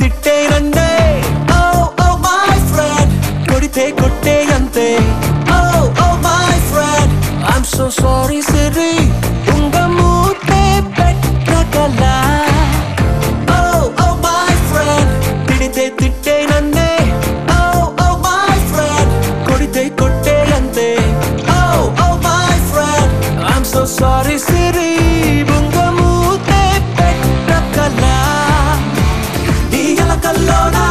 తిట్టే రండే Oh oh my friend కొడితే కొట్టే అంతే Oh oh my friend I'm so sorry Siri ఉంగ మూతే పెట్టగలా Oh oh my friend తిడితే తిట్టే నందే Oh oh my friend కొడితే కొట్టే అంతే Oh oh my friend I'm so sorry Siri ఉంగ మూతే పెట్టగలా నీ ఎలకల్లోనా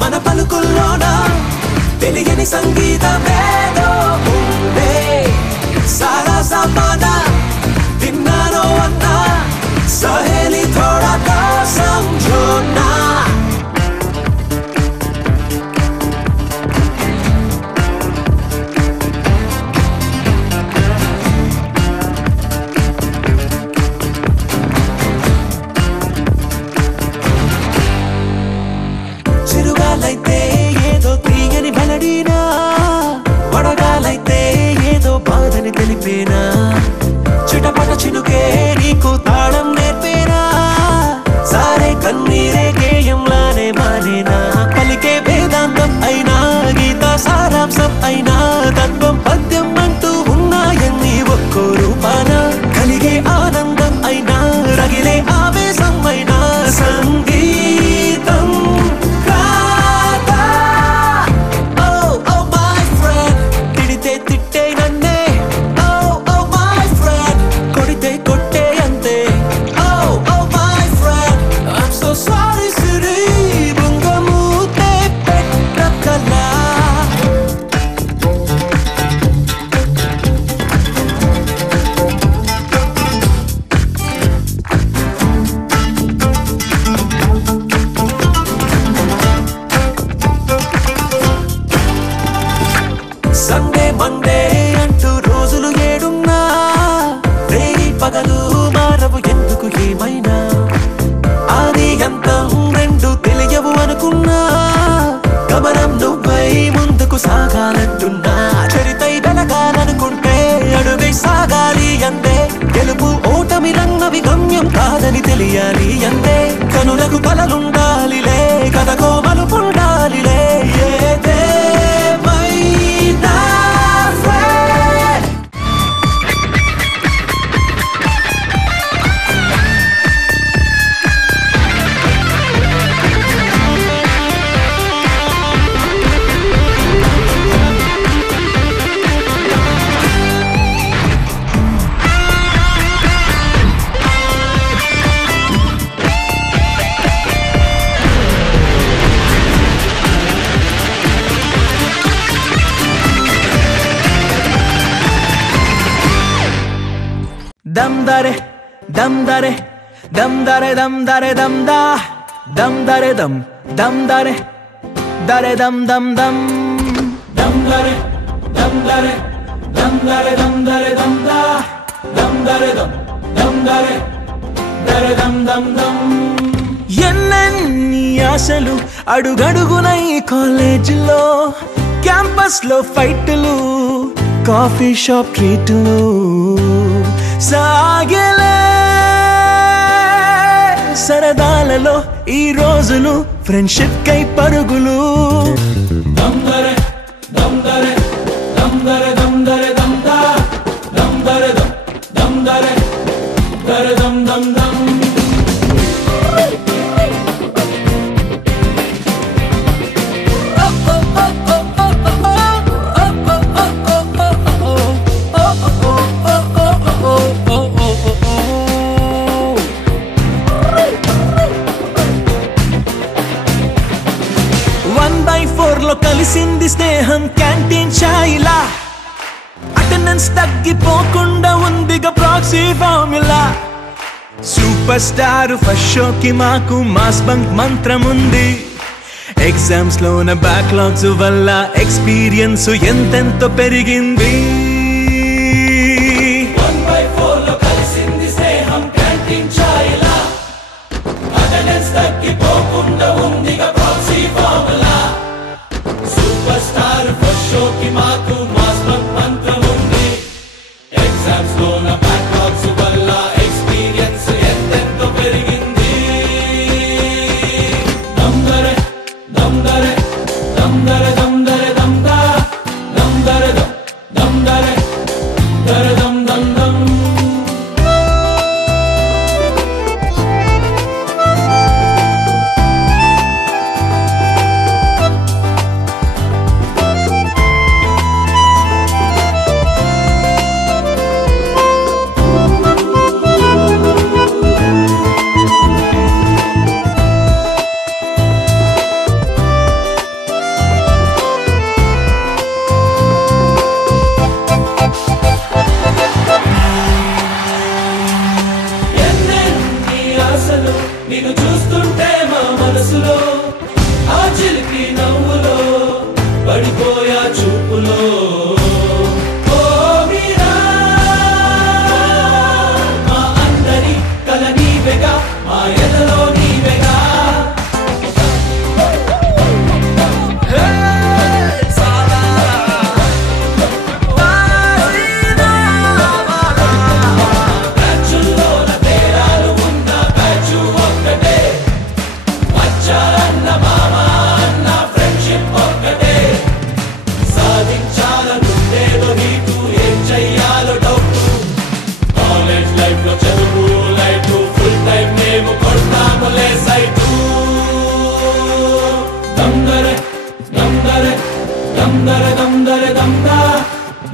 మన పలుకుల్లోనా తెలియని సంగీతమేదో ఉందే सारा ज़माना दिनारो अन्ना सहेली थोड़ा तो समझो ना చిరుగాలైతే ఏదో తీయని మెలడీనా వడగాలైతే ఏదో బాధని తెలిపేనా చిటపట చినుకే నీకు తాళం నేర్పేనా సారే కన్నీరే గేయంలానే మానేనా పలికే వేదాంతం అయినా గీత సారాంశం అయినా తత్వం పద్యం అంటూ ఉన్నాయన్ని ఒక్కో రూపాన కలిగే ఆనందం అయినా రగిలే ఆవేశం అయినా సంగీతం కాదా Oh oh my friend తిడితే తిట్టే నన్నే Oh oh my friend కొడితే కొట్టే అంతే Oh oh my friend I'm so sorry Siri bunga మూతే పెట్టగలా సండే మండే అంటూ రోజులు ఏడున్నా రేయి పగలు మారవు ఎందుకు ఏమైనా ఆది అంతం రెండు తెలియవు అనుకున్నా గమనం నువ్వై ముందుకు సాగాలంటున్నా చరితై వెలగాలనుకుంటే అడుగై సాగాలి అంతే గెలుపు ఓటమి రంగవి గమ్యం కాదని తెలియాలి అంతే కనులకు కలలుండాలిలే కథకో మలుపుండాలిలే ఏదేమైనా friend dam dare dam dare dam dare dam dare dam da dam dare dam dare dare dam dam dam dam dare dam dare dam dare dam dare dam da dam dare dam dare dare dam dam dam ఎన్నెన్ని ఆశలు అడుగడుగున ఈ కాలేజీలో campus లో ఫైట్లు coffee shop ట్రీట్లు సాగలే సరదాలలో ఈ రోజులు friendship కై పరుగులు దమ్ దరే దమ్ దరే దమ్ దరే దమ్ దరే దమ్ దా దమ్ దరే దమ్ దరే దరే దమ్ దమ్ దమ్ లో కలిసింది స్నేహం క్యాంటీన్ ఛాయిలా అటెండెన్స్ తగ్గిపోకుండా ఉందిగా proxy formula super star first షోకి మాకు మాస్ బంక్ మంత్రం ఉంది ఎగ్జామ్స్ లోన బ్యాక్లాగ్స్ వల్ల ఎక్స్పీరియన్స్ ఎంతెంతో పెరిగింది 1/4 లో కలిసింది స్నేహం క్యాంటీన్ ఛాయిలా అటెండెన్స్ తగ్గిపోకుండా ఉందిగా proxy formula super star first షోకి మాకు మాస్ బంక్ మంత్రం ఉంది ఎగ్జామ్స్ లోన బ్యాక్లాగ్స్ వల్ల ఎక్స్పీరియన్స్ ఎంతెంతో పెరిగింది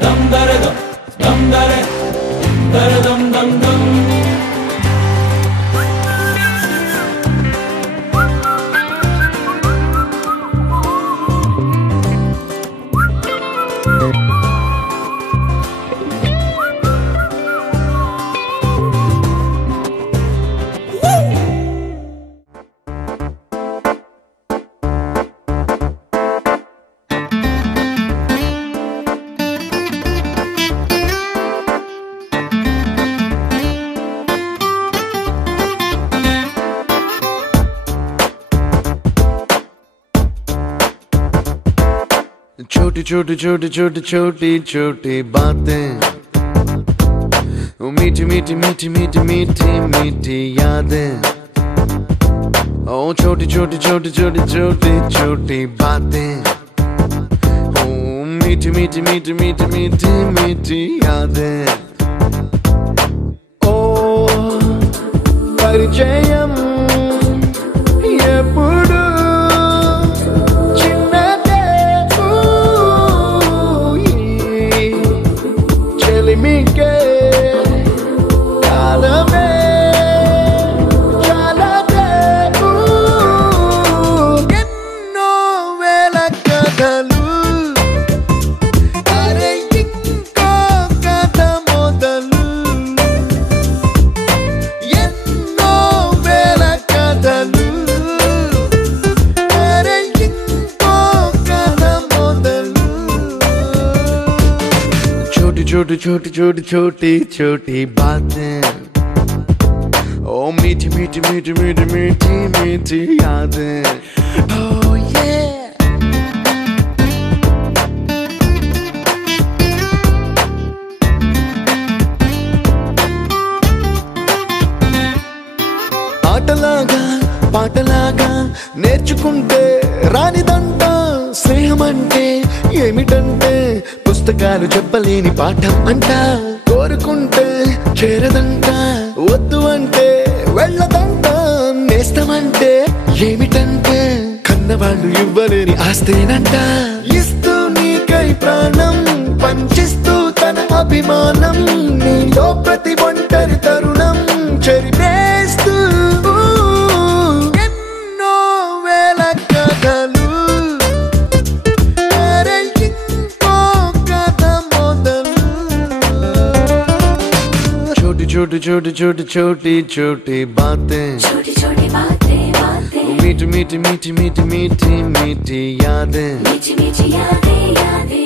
dum dare dum dare dare dum dum dum. छोटी छोटी छोटी छोटी छोटी छोटी बातें, मीठी मीठी मीठी मीठी मीठी मीठी यादें। ओ छोटी छोटी छोटी छोटी छोटी छोटी बातें, ओ मीठी मीठी मीठी मीठी मीठी मीठी यादें। ओ परिचयम ఎప్పుడు छोटी छोटी छोटी छोटी छोटी बातें, ओ मीठी मीठी मीठी मीठी मीठी मीठी यादें। Oh yeah. ఆటలాగా పాటలాగా నేర్చుకుంటే రానిదంట స్నేహమంటే ఏమిటంటే పుస్తకాలు చెప్పలేని పాఠం అంట, కోరుకుంటే చేరదంట, వద్దు అంటే వెళ్ళదంట, నేస్తమంటే ఏమిటంటే కన్నవాళ్ళు ఇవ్వలేని ఆస్తేనంట, ఇస్తూ నీకై ప్రాణం పంచిస్తూ తన అభిమానం, నీలో ప్రతి ఒంటరి తరుణం చెరిపేస్తూ ఎన్నో వేల కథలు छोटी छोटी छोटी छोटी छोटी बातें, छोटी छोटी बातें बातें, मीठी मीठी मीठी मीठी मीठी मीठी यादें, मीठी मीठी यादें यादें।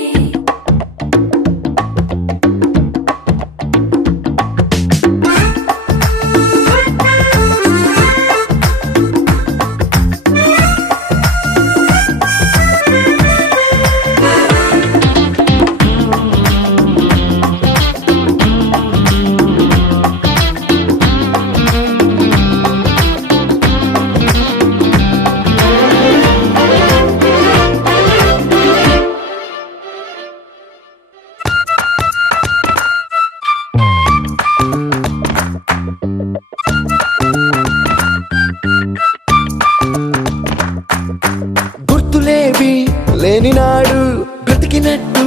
గుర్తులేవి లేని నాడు బ్రతికినట్టు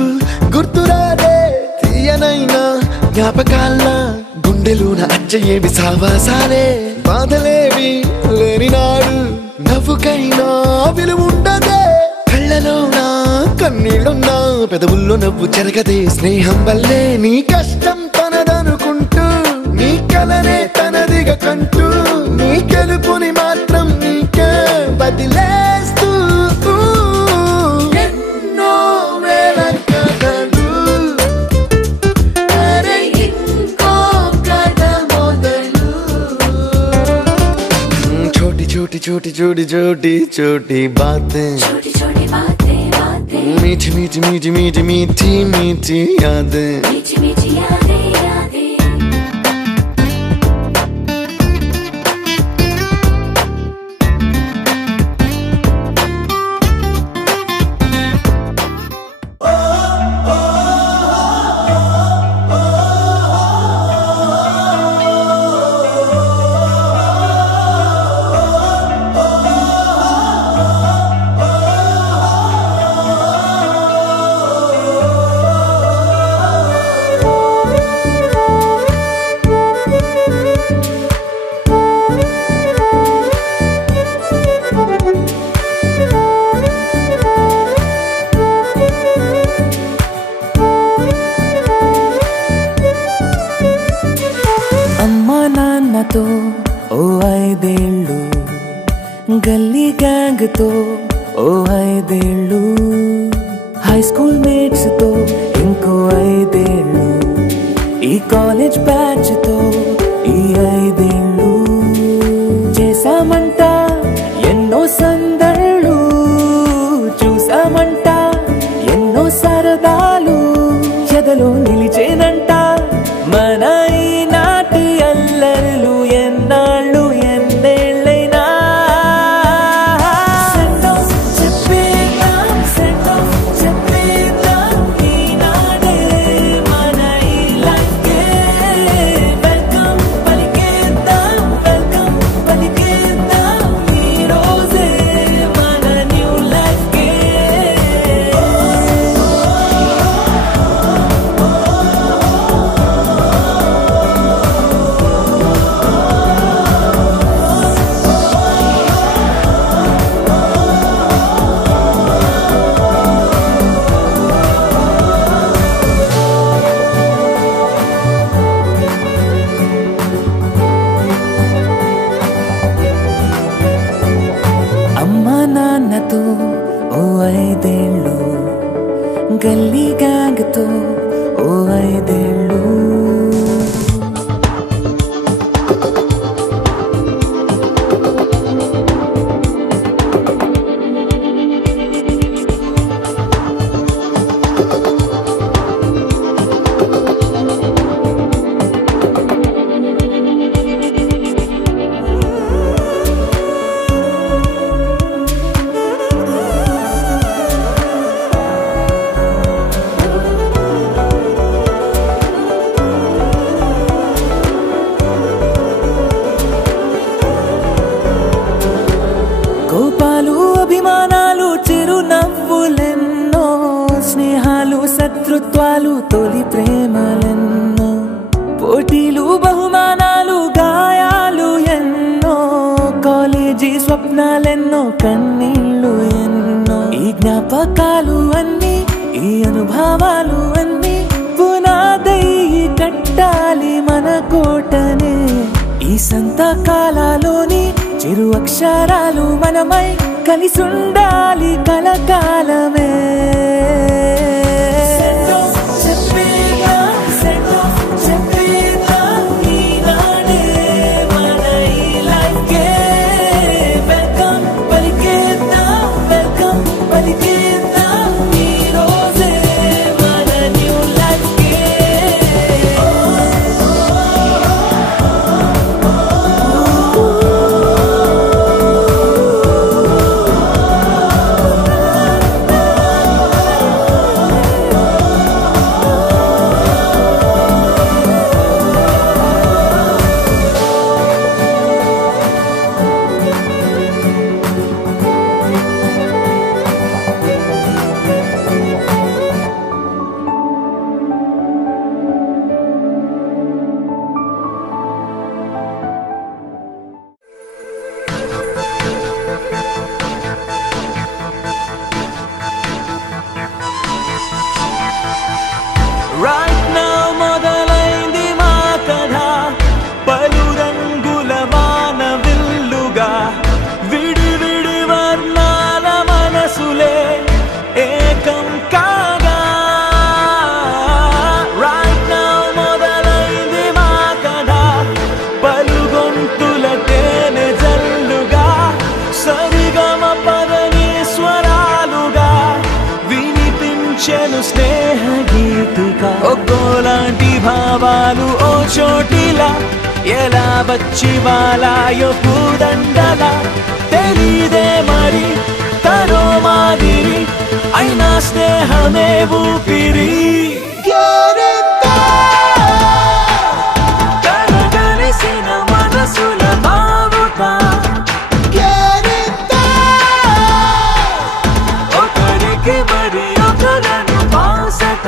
గుర్తురాదే తీయనైనా జ్ఞాపకాల గుండెలోన అచ్చయేవి సావాసాలే, బాధలేవి లేని నాడు నవ్వుకైనా విలువుండదే, కళ్ళలోనా కన్నీళ్ళున్నా పెదవుల్లో నవ్వు చెరగదే, స్నేహం వల్లే నీ కష్టం తనదనుకుంటూ నీ కలనే తనదిగా కంటూ నీ గెలుపుని మాత్రం నీకే బదిలేస్తూ ఎన్నో వేల కథలు అరే ఇంకో కథ మొదలు। छोटी छोटी छोटी छोटी छोटी छोटी बातें, छोटी छोटी बातें बातें, मीठी मीठी मीठी मीठी मीठी मीठी यादें, मीठी मीठी यादें यादें। తో ఓ 5 ఏళ్ళు, హై స్కూల్ మేట్స్ తో ఇంకో 5 ఏళ్ళు, ఈ కాలేజ్ బ్యాచ్ తో ఈ 5 ఏళ్ళు, చేసామంట ఎన్నో సందళ్ళు, చూసామంట ఎన్నో సరదాలు, ఎదలో నిలిచేనంట మన ఈనాటి అల్లర్లు ఎన్నాళ్ళు ఎన్నేళ్ళైనా. చెప్పేద్దాం ఈనాడే మన ఈ లైఫ్కే వెల్కమ్ పలికేద్దాం, వెల్కమ్ పలికేద్దాం ఈ రోజే మన న్యూ లైఫ్కే. అమ్మా నాన్నతో ఓ 5 ఏళ్ళు, గల్లీ గ్యాంగ్ తో ఓ 5 ఏళ్ళు, కోపాలు అభిమానాలు చిరునవ్వులెన్నో, స్నేహాలు శత్రుత్వాలు తొలి ప్రేమలెన్నో, పోటీలు బహుమానాలు గాయాలు ఎన్నో, కాలేజీ స్వప్నాలెన్నో కన్నీళ్ళు ఎన్నో, ఈ జ్ఞాపకాలు అన్నీ ఈ అనుభవాలు అన్నీ పునాదై కట్టాలి మన కోటనే. ఈ సంతకాలలోని చిరు అక్షరాలు మనమై కలిసుండాలి కలకాలమే. చెప్పేద్దాం ఈనాడే మన ఈ లైఫ్కే వెల్కమ్ పలికేద్దాం, వెల్కమ్ పలికేద్దాం ఈ రోజే మన న్యూ లైఫ్కే. Right now మొదలైంది మా కథ, పలు రంగుల వాన విల్లుగా, విడి విడి వర్ణాల మనసులే ఏకం కాగా. Right now మొదలైంది మా కథ, పలు గొంతుల తేనె జల్లుగా, సరిగమ పదని స్వరాలుగా వినిపించెను స్నేహ గీతిగా. ఒక్కోలాంటి భావాలు ఓ చోటిలా ఎలా వచ్చి వాలాయో పూదండలా, తెలీదే మరి తనో మాదిరి అయినా స్నేహమే ఊపిరి. కలగలిసిన మనసుల బావుట, ఒకరికి మరి ఒకరను బాసట.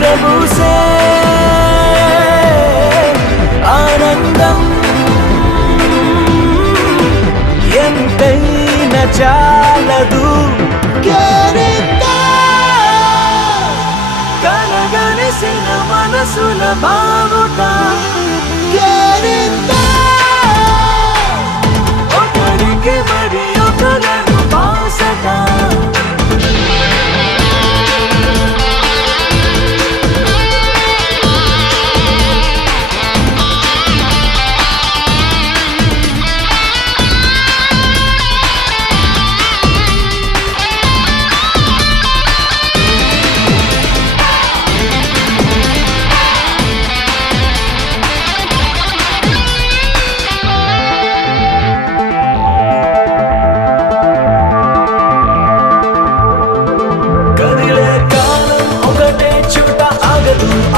విరబూసే ఆనందం ఎంతైనా చాలదు కలగలిసిన మనసుల బావుట ఒకరికి మరి ఒకలను బాసట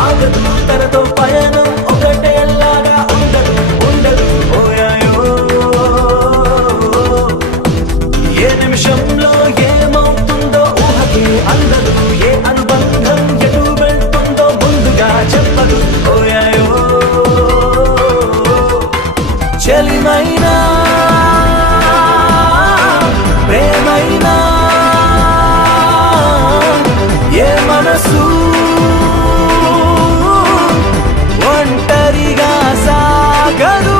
ఆగదు తనతో పయనం ఒకటేలాగా ఉండదు ఉండదు ఓయాయో ఏ నిమిషంలో ఏమవుతుందో ఊహకి అందదు ఏ అనుబంధం ఎటు వెళ్తుందో ముందుగా చెప్పదు ఓయాయో చలిమైనా ప్రేమైనా ఏ మనసు ఒంటరిగా సాగదు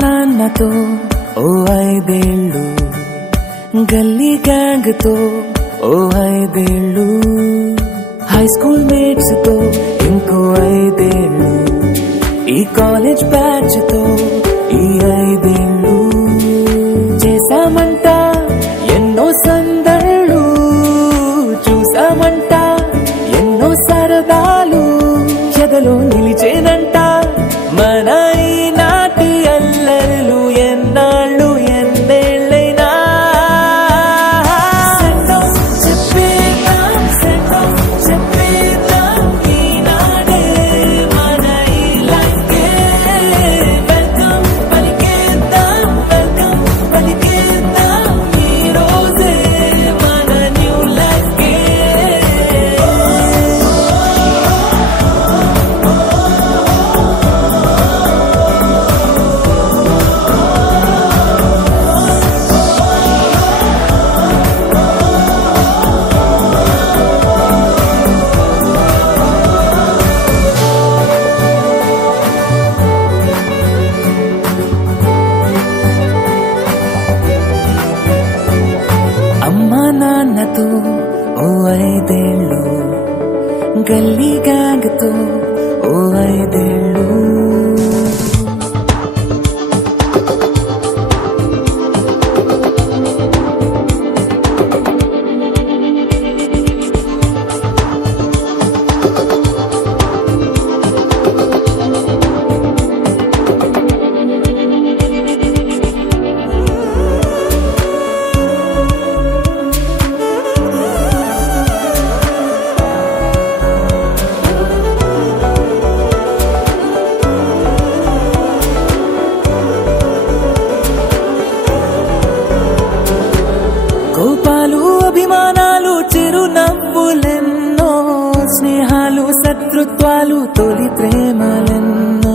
నాన్నతో ఓ 5 ఏళ్ళు గల్లీ గ్యాంగ్ తో ఓ 5 ఏళ్ళు హై స్కూల్ మేట్స్ తో ఇంకో 5 ఏళ్ళు ఈ కాలేజ్ బ్యాచ్ తో ఈ 5 ఏళ్ళు చేసామంట ఎన్నో సందళ్ళు చూసామంట ఎన్నో సరదాలు ఎదలో నిలిచేనంట మన ఈనాటి అల్లర్లు ఎన్నాళ్ళు ఎన్నేళ్ళైనా చెప్పేద్దాం ఈనాడే మన ఈ లైఫ్కే వెల్కమ్ పలికేద్దాం ఈ రోజే మన న్యూ లైఫ్కే అమ్మా నాన్నతో ఓ 5 ఏళ్ళు గల్లీ గ్యాంగ్ తో ఓ 5 ఏళ్ళు కోపాలు అభిమానాలు చిరునవ్వులెన్నో స్నేహాలు శత్రుత్వాలు తొలి ప్రేమలెన్నో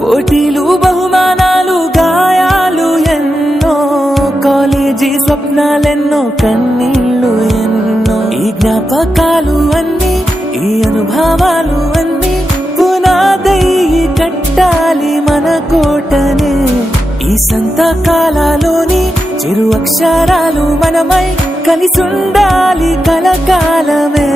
పోటీలు బహుమానాలు గాయాలు ఎన్నో కాలేజీ స్వప్నాలెన్నో కన్నీళ్లు ఎన్నో ఈ జ్ఞాపకాలు అన్నీ ఈ అనుభవాలు అన్నీ పునాదై కట్టాలి మన సంతకాలలోని చిరు అక్షరాలు మనమై కలిసుండాలి కలకాలమే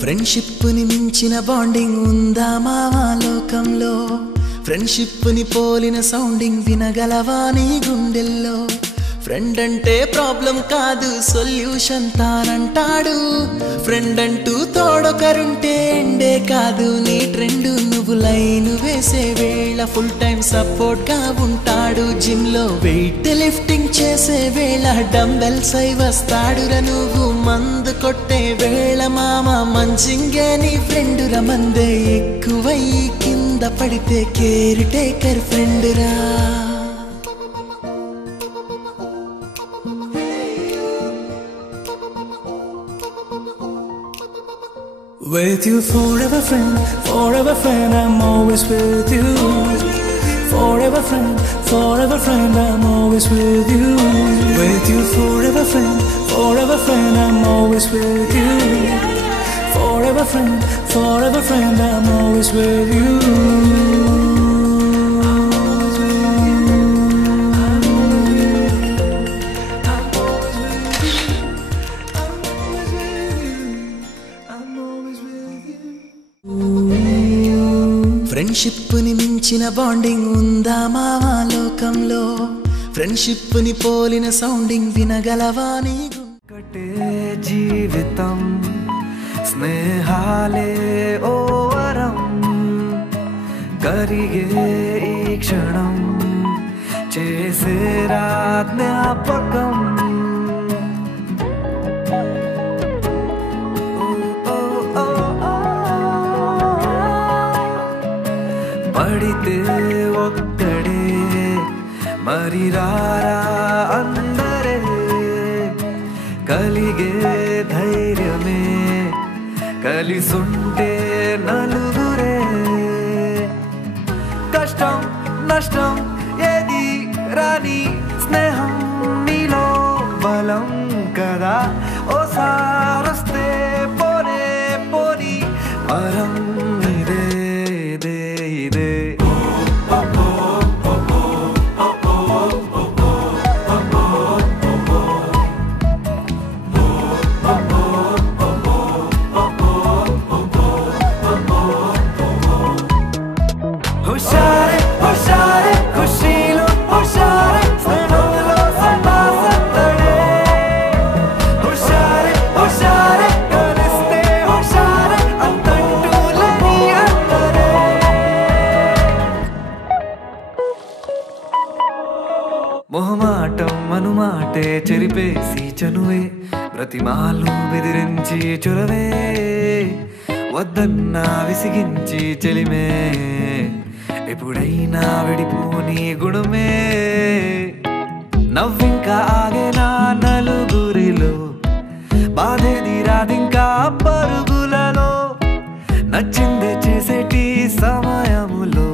ఫ్రెండ్షిప్ ని మించిన బాండింగ్ ఉందా మావా లోకంలో ఫ్రెండ్షిప్ ని పోలిన సౌండింగ్ వినగలవా నీ గుండెల్లో ఫ్రెండ్ అంటే ప్రాబ్లం కాదు సొల్యూషన్ తానంటాడు ఫ్రెండ్ అంటూ తోడొకరుంటే ఎండే కాదు నీ ట్రెండ్ నువ్వు లైన్ వేసే వేళ ఫుల్ టైం సపోర్ట్ గా ఉంటాడు జిమ్ లో వెయిట్ లిఫ్టింగ్ చేసే వేళ డంబెల్స్ అయి వస్తాడురా నువ్వు మందు కొట్టే వేళ మామ మంచింగే నీ ఫ్రెండ్ రా మందే ఎక్కువై కింద పడితే కేర్ టేకర్ ఫ్రెండ్ రా With you forever friend, I'm always with you. Forever friend, I'm always with you. With you forever friend, I'm always with you. Forever friend, I'm always with you. Friendship ని మించిన bonding ఉందా మావా లోకంలో friendship ని పోలిన sounding వినగలవా నీ కటే జీవితం స్నేహాలే ఓ వరం కరిగే ఈ క్షణం చేసే జ్ఞాపకం పడితే ఒక్కడే మరి రారా అందరే కలిగే ధైర్యమే కలిసుంటే నలుగురే కష్టం నష్టం ఏది రాని స్నేహం నీలో బలం కదా ఓసారొస్తే పోనే పోని వరం ఇదే ఇదే ఇదే హుషారే హుషారే ఖుషీలు హుషారే స్నేహంలో సదా సత్తడే హుషారే హుషారే కలిస్తే హుషారే అంతంటూ లేని అందరే మొహమాటం అనుమాటే చెరిపేసి చనువే ప్రతిమాలు బెదిరించి చొరవే వద్దన్నా విసిగించి చెలిమే ఎప్పుడైనా విడిపోని గుణమే నవ్వింకా ఆగేనా నలుగురిలో బాధేది రాదింకా పరుగులలో నచ్చిందే చేసేటి సమయములో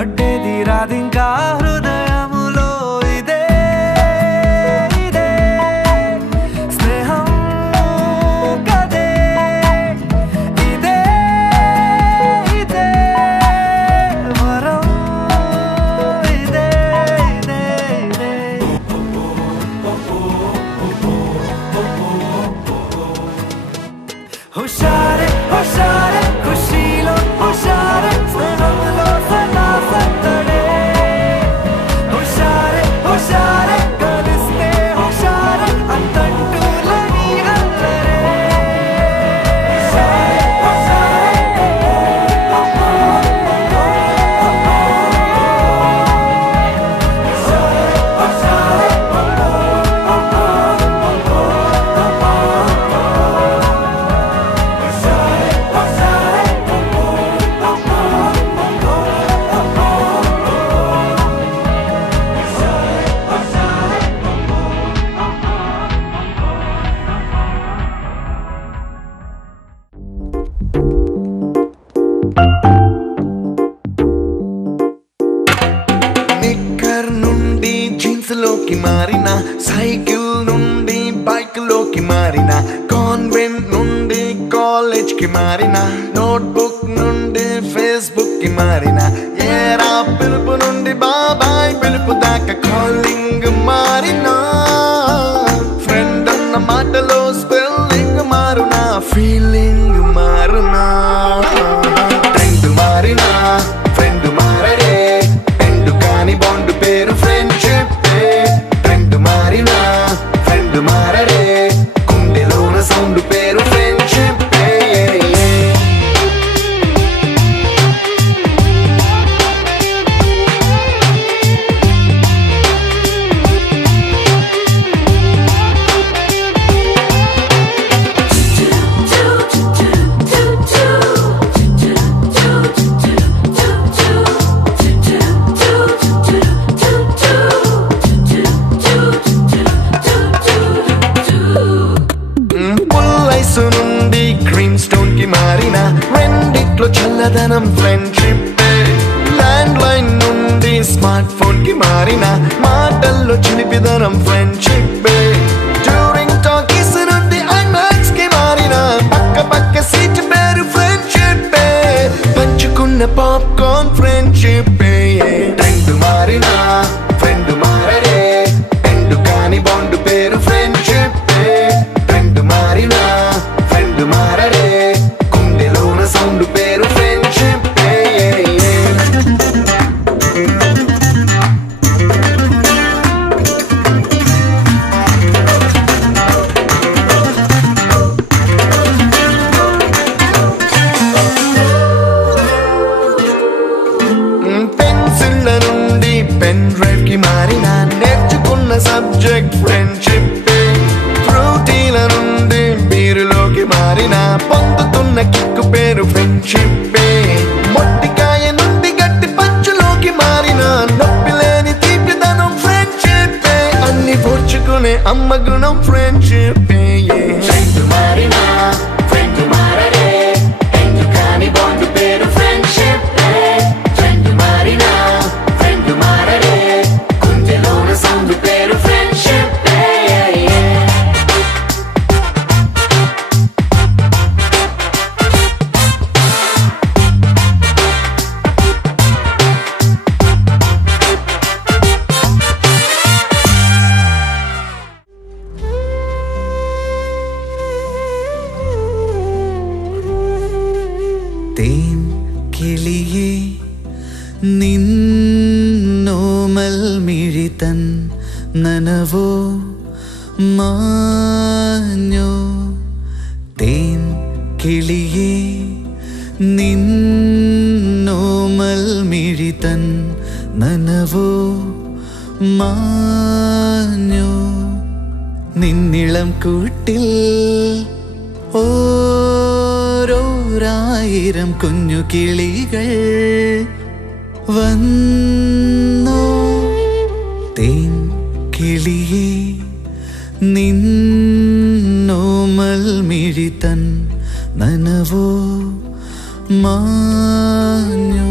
అడ్డేది రాదింకా హృదయములో ఇదే ఇదే స్నేహం కదే ఇదే ఇదే వరం ఇదే ఇదే ఇదే లోకి మారిన, సైకిల్ నుండి బైక్ లోకి మారిన, కాన్వెంట్ నుండి కాలేజ్ కి మారిన, నోట్బుక్ నుండి ఫేస్బుక్ కి మారిన, ఏరా పిలుపు నుండి బాబాయ్ పిలుపు దాకా కాలింగ్ మారిన, ఫ్రెండ్ అన్న మాటలో స్పెల్లింగ్ మారునా, ఫీలింగ్ మారునా, ట్రెండ్ మారినా ఫ్రెండ్ మారడే, ఎండు కాని బాండ్ పేరు ఫ్రెండ్షిప్, ట్రెండ్ మారినా ఫ్రెండ్ మారడే, గుండెలోన సౌండ్ పేరు ఫ్రెండ్షిప్. నుండి గ్రీన్ స్టోన్ కి మారిన, రెండిట్లో చల్లదనం ఫ్రెండ్షిప్, ల్యాండ్ లైన్ నుండి స్మార్ట్ ఫోన్ కి మారిన, మాటల్లో చిలిపిదనం ఫ్రెండ్షిప్, డ్యూరింగ్ టాకీస్ నుండి ఐమాక్స్ కి మారిన, పక్క పక్క సీట్ పేరు ఫ్రెండ్షిప్, పంచుకున్న పాప్కార్న్ ఫ్రెండ్షిప్, ట్రెండ్ మారిన ఫ్రెండ్ మారడే, ఎండు కాని బాండ్ పేరు ఫ్రెండ్షిప్, ట్రెండ్ మారిన ఫ్రెండ్ మారడే, గుండెలోన సౌండ్ పేరు ఫ్రెండ్షిప్. పెన్సిళ్ళ నుండి పెన్ డ్రైవ్ కి మారిన, నేర్చుకున్న సబ్జెక్ట్ ఫ్రెండ్షిప్, ఫ్రూటీల నుండి బీరులోకి మారిన, పొందుతున్న కిక్కు పేరు ఫ్రెండ్షిప్, మొట్టికాయ నుండి గట్టి పంచులోకి మారిన, నొప్పి లేని తీపిదనం ఫ్రెండ్షిప్, అన్ని పోర్చుకునే అమ్మ గుణం ఫ్రెండ్షిప్, ఫ్రెండ్ మారిన ఫ్రెండ్ మారడే, ఎందు కాని బాండ్ పేరు ఫ్రెండ్షిప్, ఫ్రెండ్ మారిన ఫ్రెండ్ మారడే, గుండెలోన సౌండ్ పేరు ఫ్రెండ్షిప్. തേൻ കിളിയേ നിന്നോമൽ മിഴിതൻ നനവോ മാഞ്ഞോ, തേൻ കിളിയേ നിന്നോമൽ മിഴിതൻ നനവോ മാഞ്ഞോ, നിന്നിളം കൂട്ടിൽ ഓരോരായിരം കുഞ്ഞു കിളികൾ വന്നോ, തേൻ കിളിയേ നിന്നോമൽ മിഴിതൻ നനവോ മാഞ്ഞോ.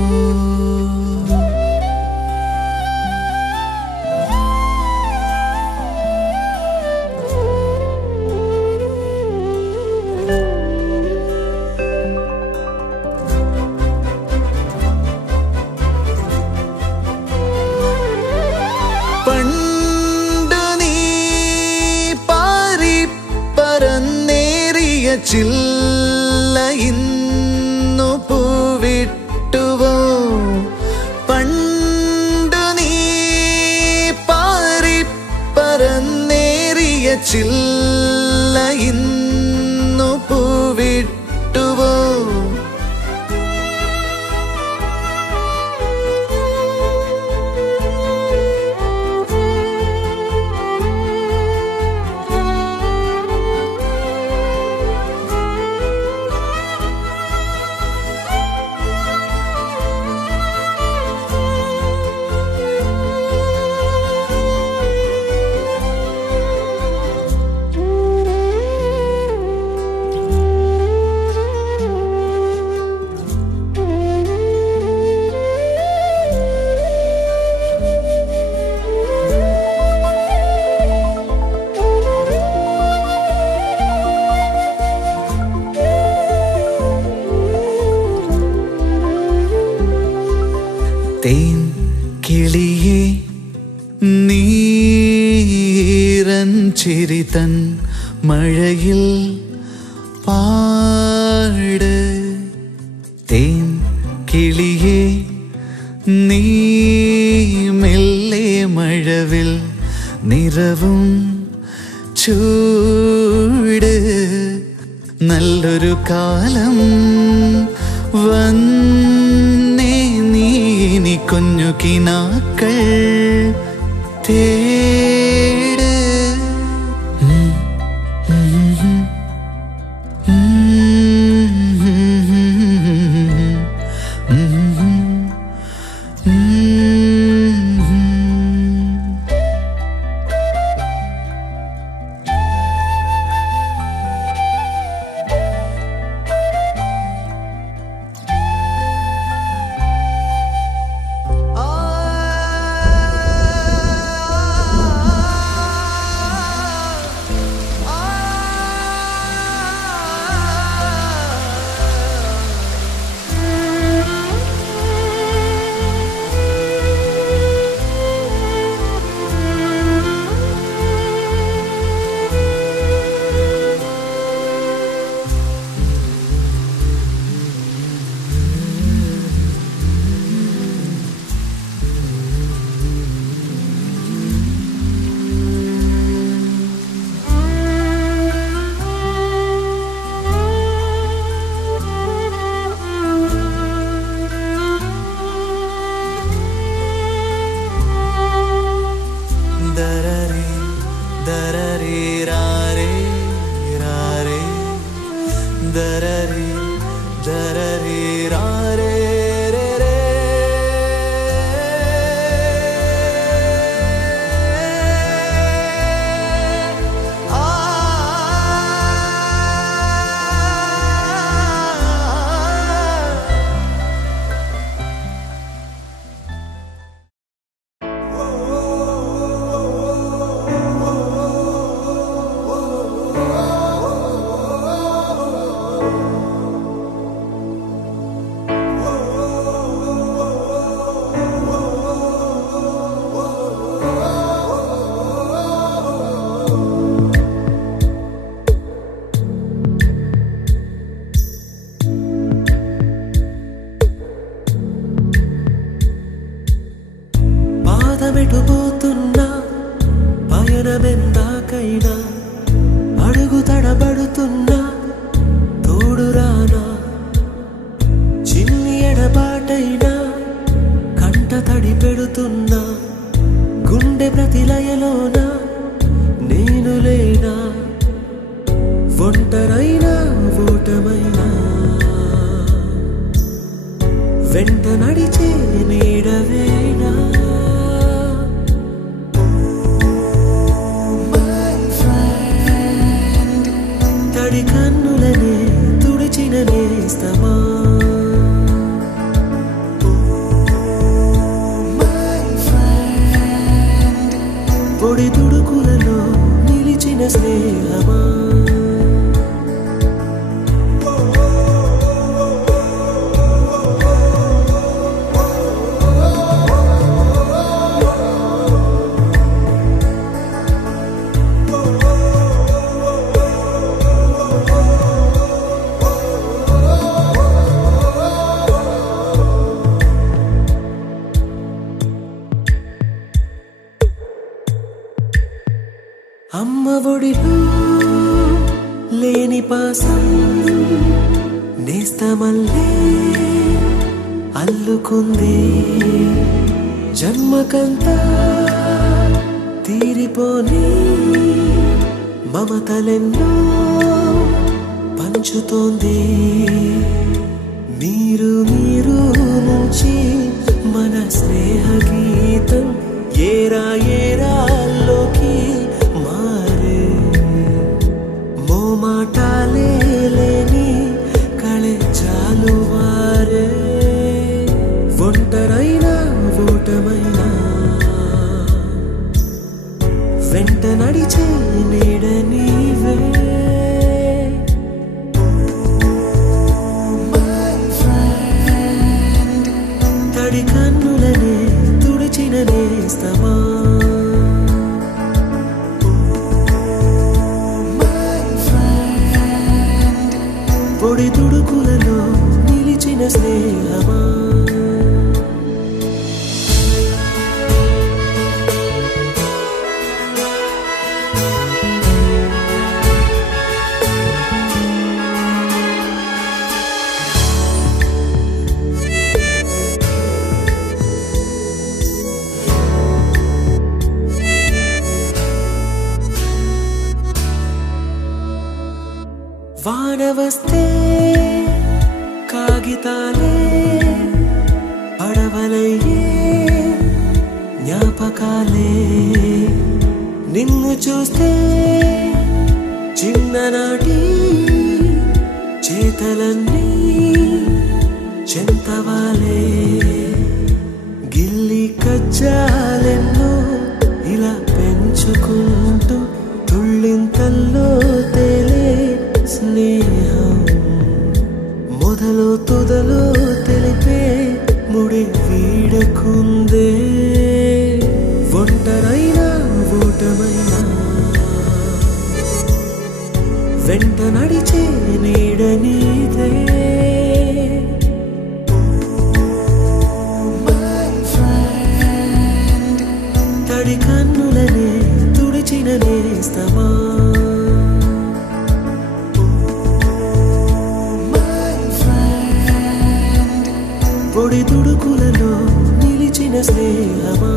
പണ്ടു നീ പാറി പറന്നേറിയ ചില്ല ഇന്നു പൂവിട്ടുവോ, പണ്ടു നീ പാറി പറന്നേറിയ ചില്ല ഇന്നു പൂവിട്ടുവോ, ചിരിതൻ മഴയിൽ പാട് തേൻ കിളിയേ നീ മെല്ലെ മഴവിൽ നിറവും ചൂട് നല്ലൊരു കാലം വന്നേ നീ കുഞ്ഞു കിനാക്കൾ തേട് పాదమెటుపోతున్నా పయనమెందాకైనా అడుగు తడబడుతున్నా తోడురానా చిన్ని ఎడబాటైనా కంట తడి పెడుతున్నా గుండె ప్రతిలయలోన నేను లేనా ఒంటరైనా ఓటమైనా వెంట నడిచే నీడవేనా తడి కన్నులనే తుడిచిన నేస్తమా పొడి తుడుకులలో నిలిచిన స్నేహమా అమ్మ ఒడిలో లేని పాసం నేస్తమల్లే అల్లుకుంది జన్మకంతా తీరిపోని మమతలెన్నో పంచుతోంది మీరు మీరు నుంచి మన స్నేహ గీతం ఏరా ఏరాల్లోకి మారే మోమాటాలే లేని కళే చాలు వారే ఒంటరైనా ఓటమైనా వెంట నడిచే నీడ నీవే తడి కన్నులనే తుడిచిన నేస్తమా స్నేహమా వాన వస్తే కాగితాలే పడవలయ్యే జ్ఞాపకాలే నిన్ను చూస్తే చిన్ననాటి చేతలన్నీ చెంతవాలే గిల్లి కజ్జాలెన్నో ఇలా పెంచుకుంటూ తుళ్ళింతల్లో తేలే స్నేహం మొదలు తుదలు తెలిపే ముడి వీడకుందే ఒంటరైనా ఓటమైనా వెంట నడిచే నీడ నీదే తడి కన్నులనే తుడిచిన నేస్తమా పొడి తుడుకులలో నిలిచిన స్నేహమా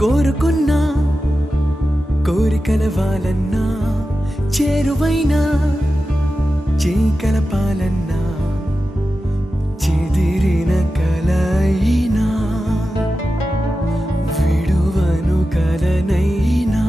కోరుకున్నా కోరికల వాలన్నా చేరువైనా చీకలపాలన్నా చెదిరిన కలయినా విడువను కలనైనా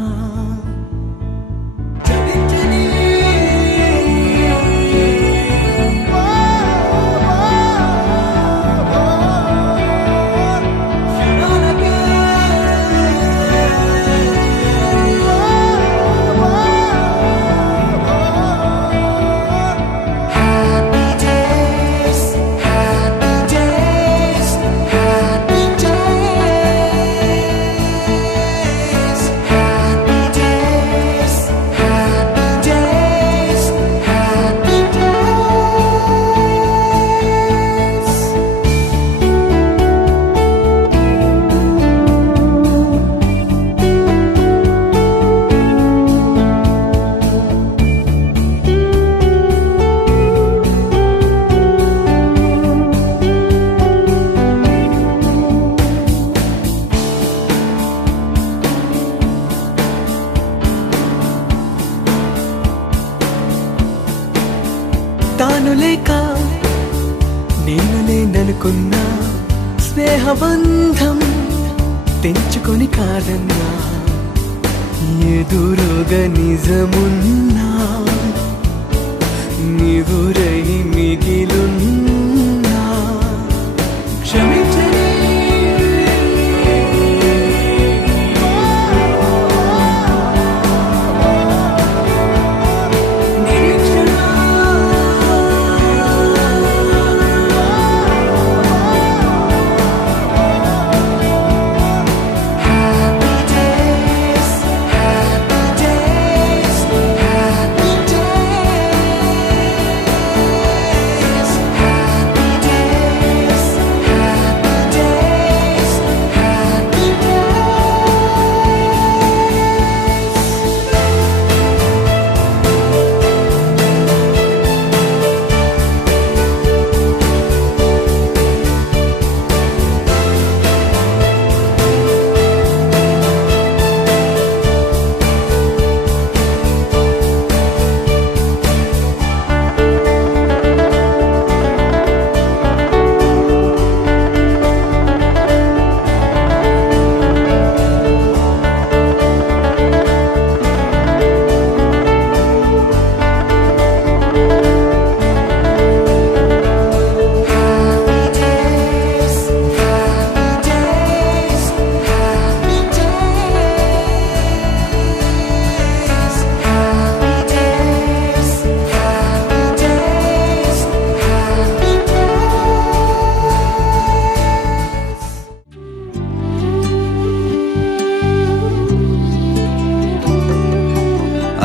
తాను లేక నేను లేననుకున్నా స్నేహబంధం తెంచుకొని కాదన్నా ఎదురుగా నిజమున్నా నివురై మిగిలున్నా క్షమించని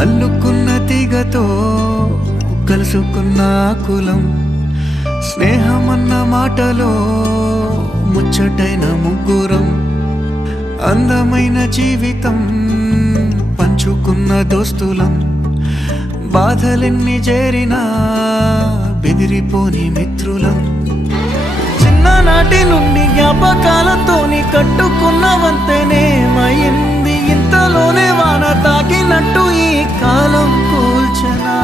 అల్లుకున్న తీగతో కలుసుకున్న కులం స్నేహమన్న మాటలో ముచ్చటైన ముగ్గురం అందమైన జీవితం పంచుకున్న దోస్తులం బాధలెన్ని చేరినా బెదిరిపోని మిత్రులం చిన్ననాటి నుండి జ్ఞాపకాలతోని కట్టుకున్న వంతెనేమైంది ఇంతలోనే వాన తాకినట్టు ఈ కాలం కూల్చనా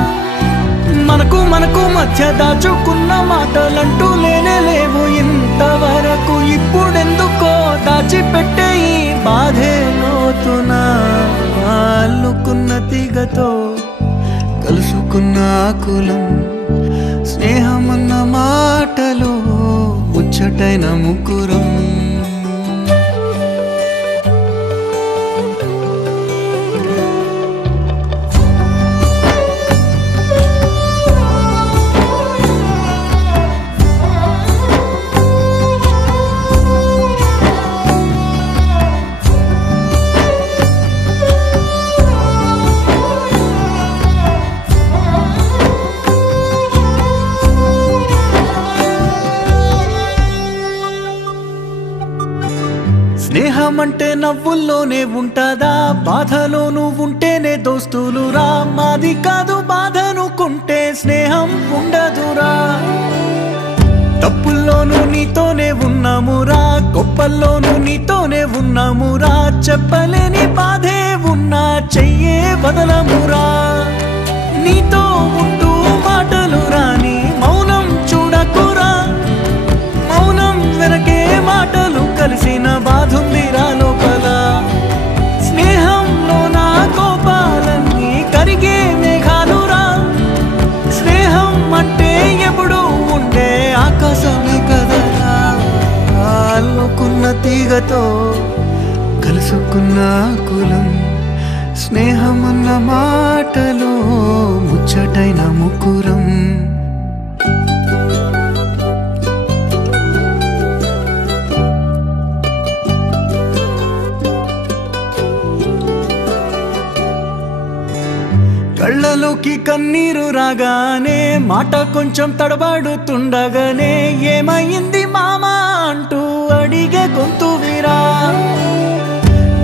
మనకు మధ్య దాచుకున్న మాటలంటూ లేనే లేవు ఇంతవరకు ఇప్పుడెందుకో దాచిపెట్టే ఈ బాధే లోతున అల్లుకున్న తీగతో కలుసుకున్న కులం స్నేహమన్న మాటలో ముచ్చటైన ముగ్గురం స్నేహమంటే నవ్వుల్లోనే ఉంటదా బాధలోనూ ఉంటేనే దోస్తులురా మాది కాదు బాధనుకుంటే స్నేహం ఉండదురా తప్పుల్లోనూ నీతోనే ఉన్నామురా గొప్పల్లోనూ నీతోనే ఉన్నామురా చెప్పలేని బాధే ఉన్నా చెయ్యే వదలమురా నీతో ఉంటూ మాటలు రాని మౌనం చూడకురా మౌనం వెనకే మాటలు కలిసిన బాధుందిరా లోపల స్నేహంలో నా కోపాలన్నీ కరిగే మేఘాలురా స్నేహం అంటే ఎప్పుడు ఉండే ఆకాశమే కదరా అల్లుకున్న తీగతో కలుసుకున్న కులం స్నేహమన్న మాటలో ముచ్చటైన ముగ్గురం కళ్ళలోకి కన్నీరు రాగానే మాట కొంచెం తడబడుతుండగానే ఏమైంది మామా అంటూ అడిగే గొంతు విరా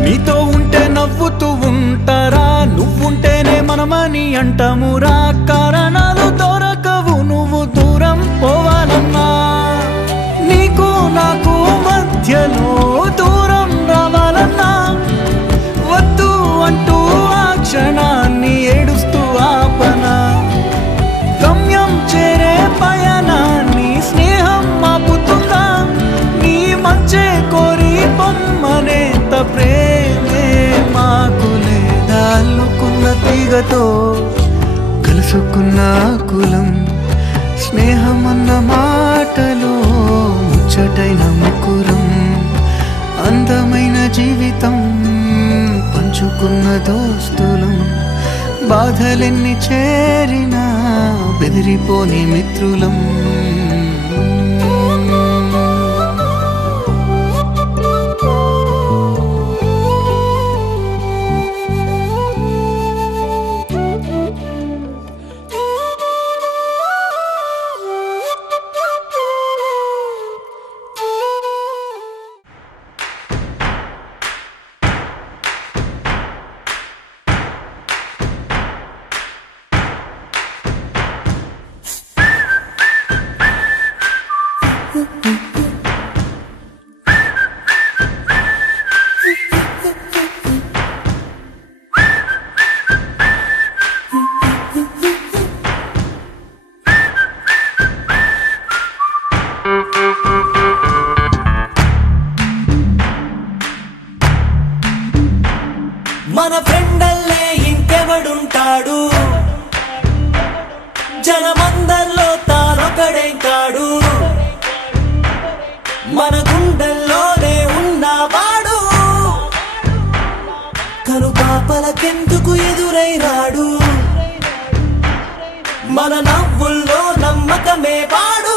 నీతో ఉంటే నవ్వుతూ ఉంటారా నువ్వుంటేనే మనమని అంటామురా కారణాలు దొరకవు నువ్వు దూరం పోవాలన్నా నీకు నాకు మధ్యలో దూరం రావాలన్నా వద్దు అంటూ ఆ క్షణాన్ని ఏడుస్తూ ఆపనా గమ్యం చేరే పయనాన్ని స్నేహం ఆపుతుందా నీ మంచే కోరి పొమ్మనేంత ప్రేమే మాకు లేదా అల్లుకున్న తీగతో కలుసుకున్న కులం స్నేహమన్న మాటలో ముచ్చటైన ముగ్గురం అందమైన జీవితం పంచుకున్న దోస్తులం బాధలెన్ని చేరినా బెదిరిపోని మిత్రులం మన ఫ్రెండల్లే ఇంకెవడుంటాడు జనమందరిలో తానొకడే కాడు మన గుండెల్లోనే ఉన్నవాడు కను పాపలకెందుకు ఎదురైనాడు మన నవ్వుల్లో నమ్మకమే వాడు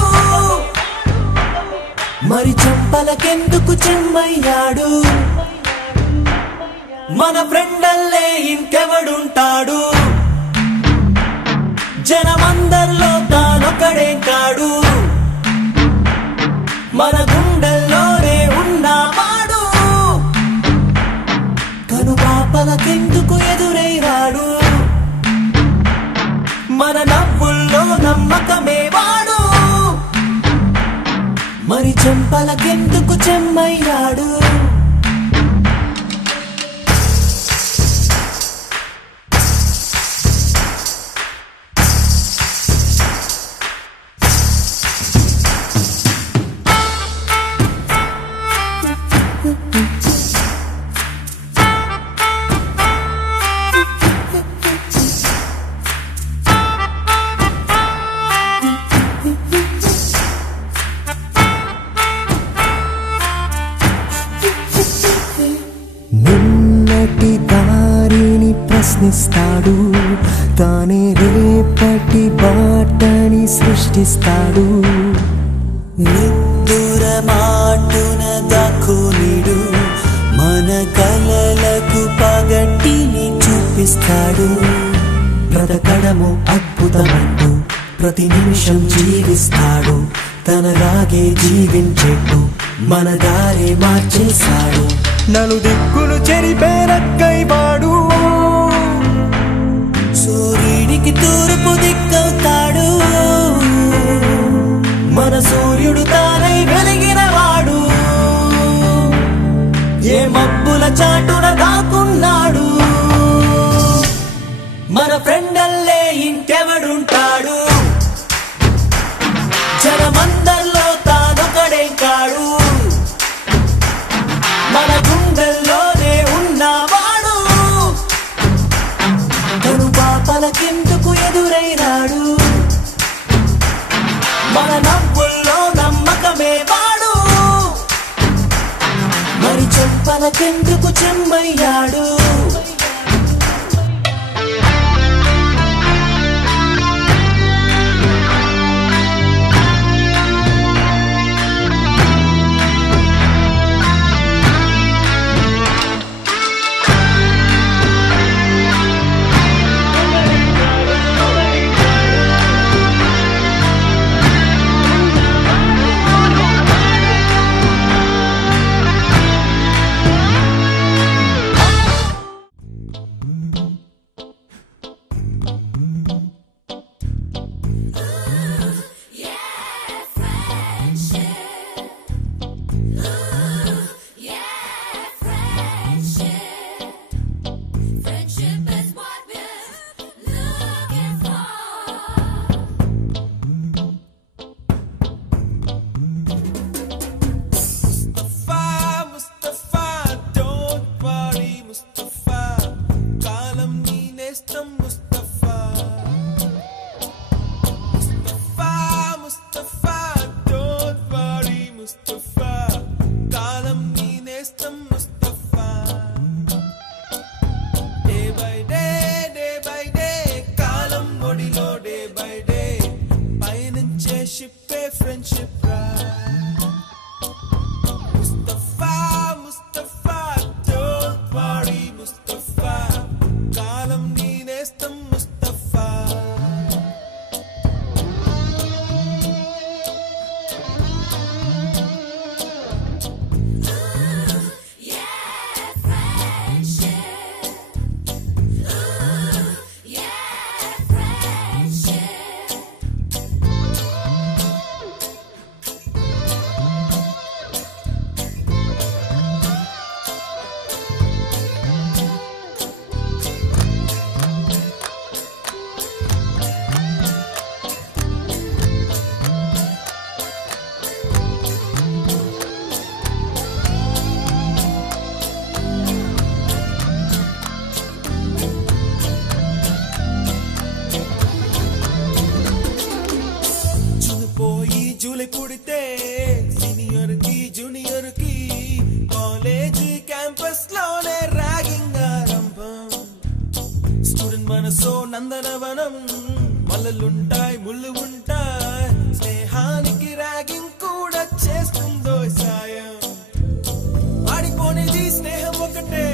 మరి చెంపలకెందుకు చెమ్మయ్యాడు మన ఫ్రెండల్లే ఇంకెవడుంటాడు జనమందరిలో తానొకడే కాడు మన గుండెల్లోనే ఉన్నవాడు కను పాపలకెందుకు ఎదురై రాడు మన నవ్వుల్లో నమ్మకమే వాడు మరి చెంపలకెందుకు చెమ్మయ్యాడు ప్రశ్నిస్తాడు తానే రేపటి బాటని సృష్టిస్తాడు నిద్దుర మాటున దాక్కునిడు మన కలలకు పగటిని చూపిస్తాడు బ్రతకడము అద్భుతమంటూ ప్రతి నిమిషం జీవిస్తాడు తనలాగే జీవించేట్టు మన దారే మార్చేశాడు నలు దిక్కులు చెరిపేరక్కైవాడు సూర్యుడికి తూర్పు దిక్కవుతాడు మన సూర్యుడు తానై వెలిగిన వాడు ఏ మబ్బుల చాటున దాక్కున్నాడు మన ఫ్రెండల్లే ఇంకెవడుంటాడు జనమందరిలో తానొకడే కాడు మన గుండెల్లోనే ఉన్నవాడు కను పాపలకెందుకు ఎదురై రాడు మన నవ్వుల్లో నమ్మకమే వాడు మరి చెంపలకెందుకు చెమ్మయ్యాడు మనసో నందనవనం మల్లలుంటాయి ముళ్ళు ఉంటాయి స్నేహానికి ర్యాగింగ్ కూడా చేస్తుందో సాయం ఆడిపోనిది స్నేహం ఒకటే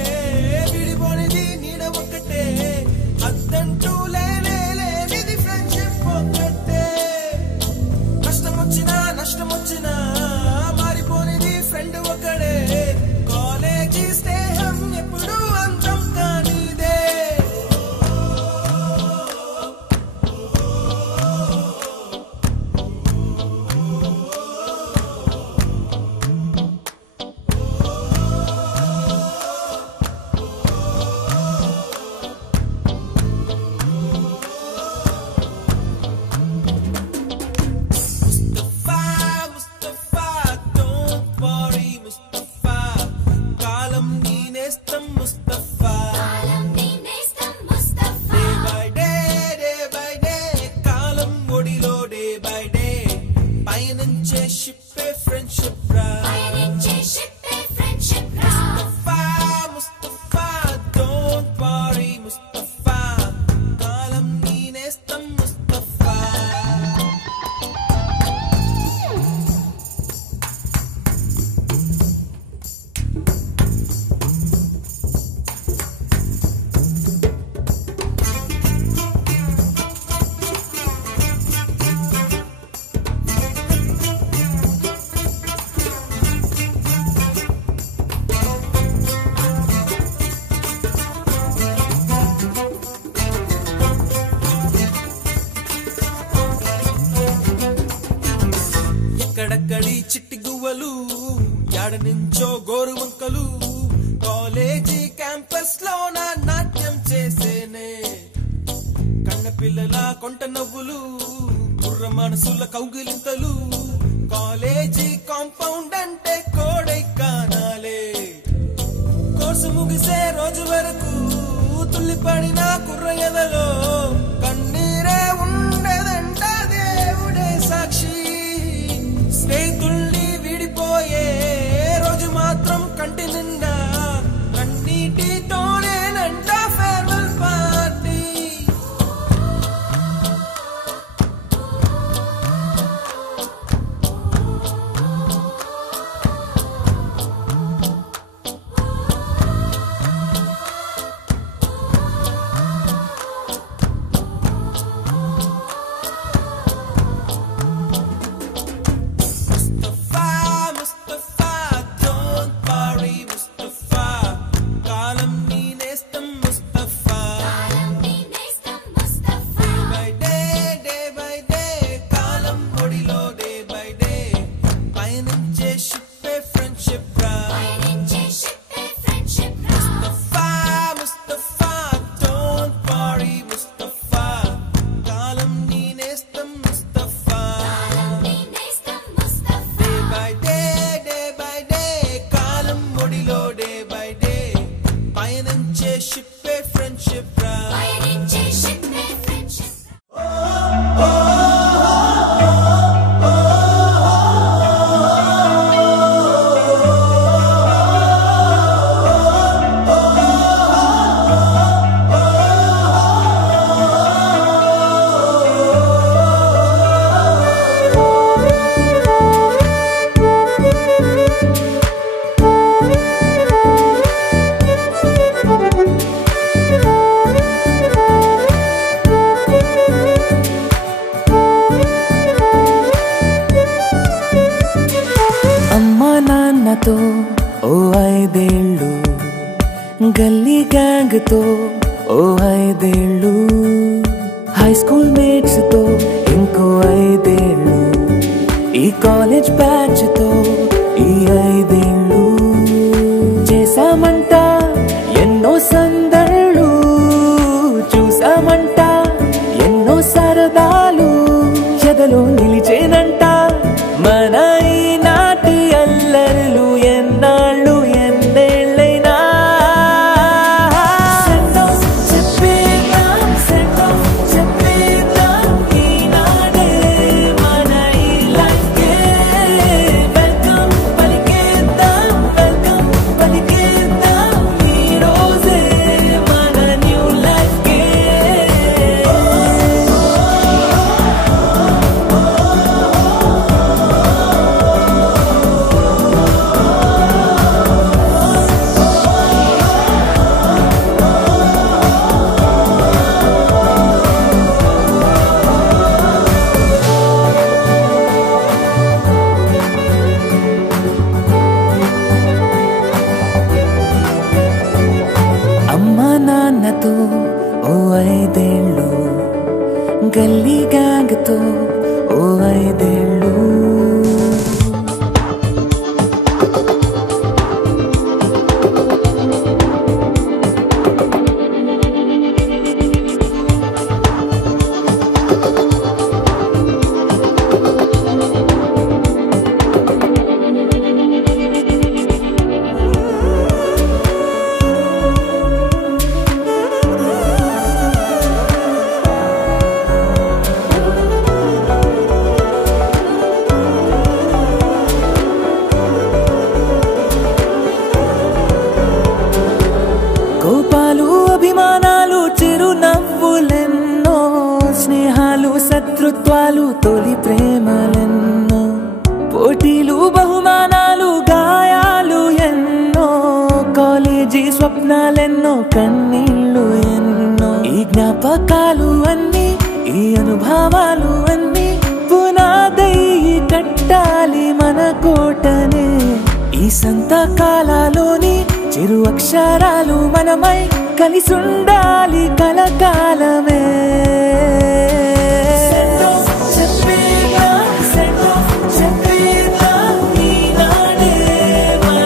ఎక్కడి నుంచో గోరువంకలు కాలేజీ క్యాంపస్ లో నా నాట్యం చేసేనే కన్న పిల్లల కొంట నవ్వులు కుర్ర మనసుల కౌగిలింతలు కాలేజీ కాంపౌండ్ అంటే కోడై కానాలే కోర్సు ముగిసే రోజు వరకు తుల్లిపడిన కుర్ర ఎదలో కన్నీరే ఉండదంట దేవుడే సాక్షి స్నేహితుల్ని విడిపోయే రోజు మాత్రం కంటి నిండా కన్నీటితోనేనంట ఫేర్వెల్ పార్టీ ఓ 5 ఏళ్ళు గల్లీ గ్యాంగ్ తో ఓ 5 ఏళ్ళు హై స్కూల్ మేట్స్ తో ఇంకో 5 ఏళ్ళు ఈ కాలేజ్ బ్యాచ్ తో ఈ 5 ఏళ్ళు చేసామంట ఎన్నో సందళ్ళు చూసామంట ఎన్నో సరదాలు ఎదలో నిలిచేనంట మన ఈనాటి అల్లర్లు ఎన్నాళ్ళు ఎన్నేళ్ళైనా చెప్పేద్దాం ఈనాడే మన ఈ లైఫ్కే వెల్కమ్ పలికేద్దాం ఈ రోజే మన న్యూ లైఫ్కే అమ్మా నాన్నతో ఓ 5 ఏళ్ళు గల్లీ గ్యాంగ్ తో ఓ 5 ఏళ్ళు కోపాలు అభిమానాలు చిరునవ్వులెన్నో స్నేహాలు శత్రుత్వాలు తొలి ప్రేమలెన్నో పోటీలు బహుమానాలు గాయాలు ఎన్నో కాలేజీ స్వప్నాలెన్నో కన్నీళ్ళు ఎన్నో ఈ జ్ఞాపకాలు అన్నీ ఈ అనుభవాలు అన్నీ పునాదై కట్టాలి మన కోటనే ఈ సంతకాలలోని చిరు అక్షరాలు మనమై కలిసుండాలి కలకాలమే చెప్పేద్దాం ఈనాడే మన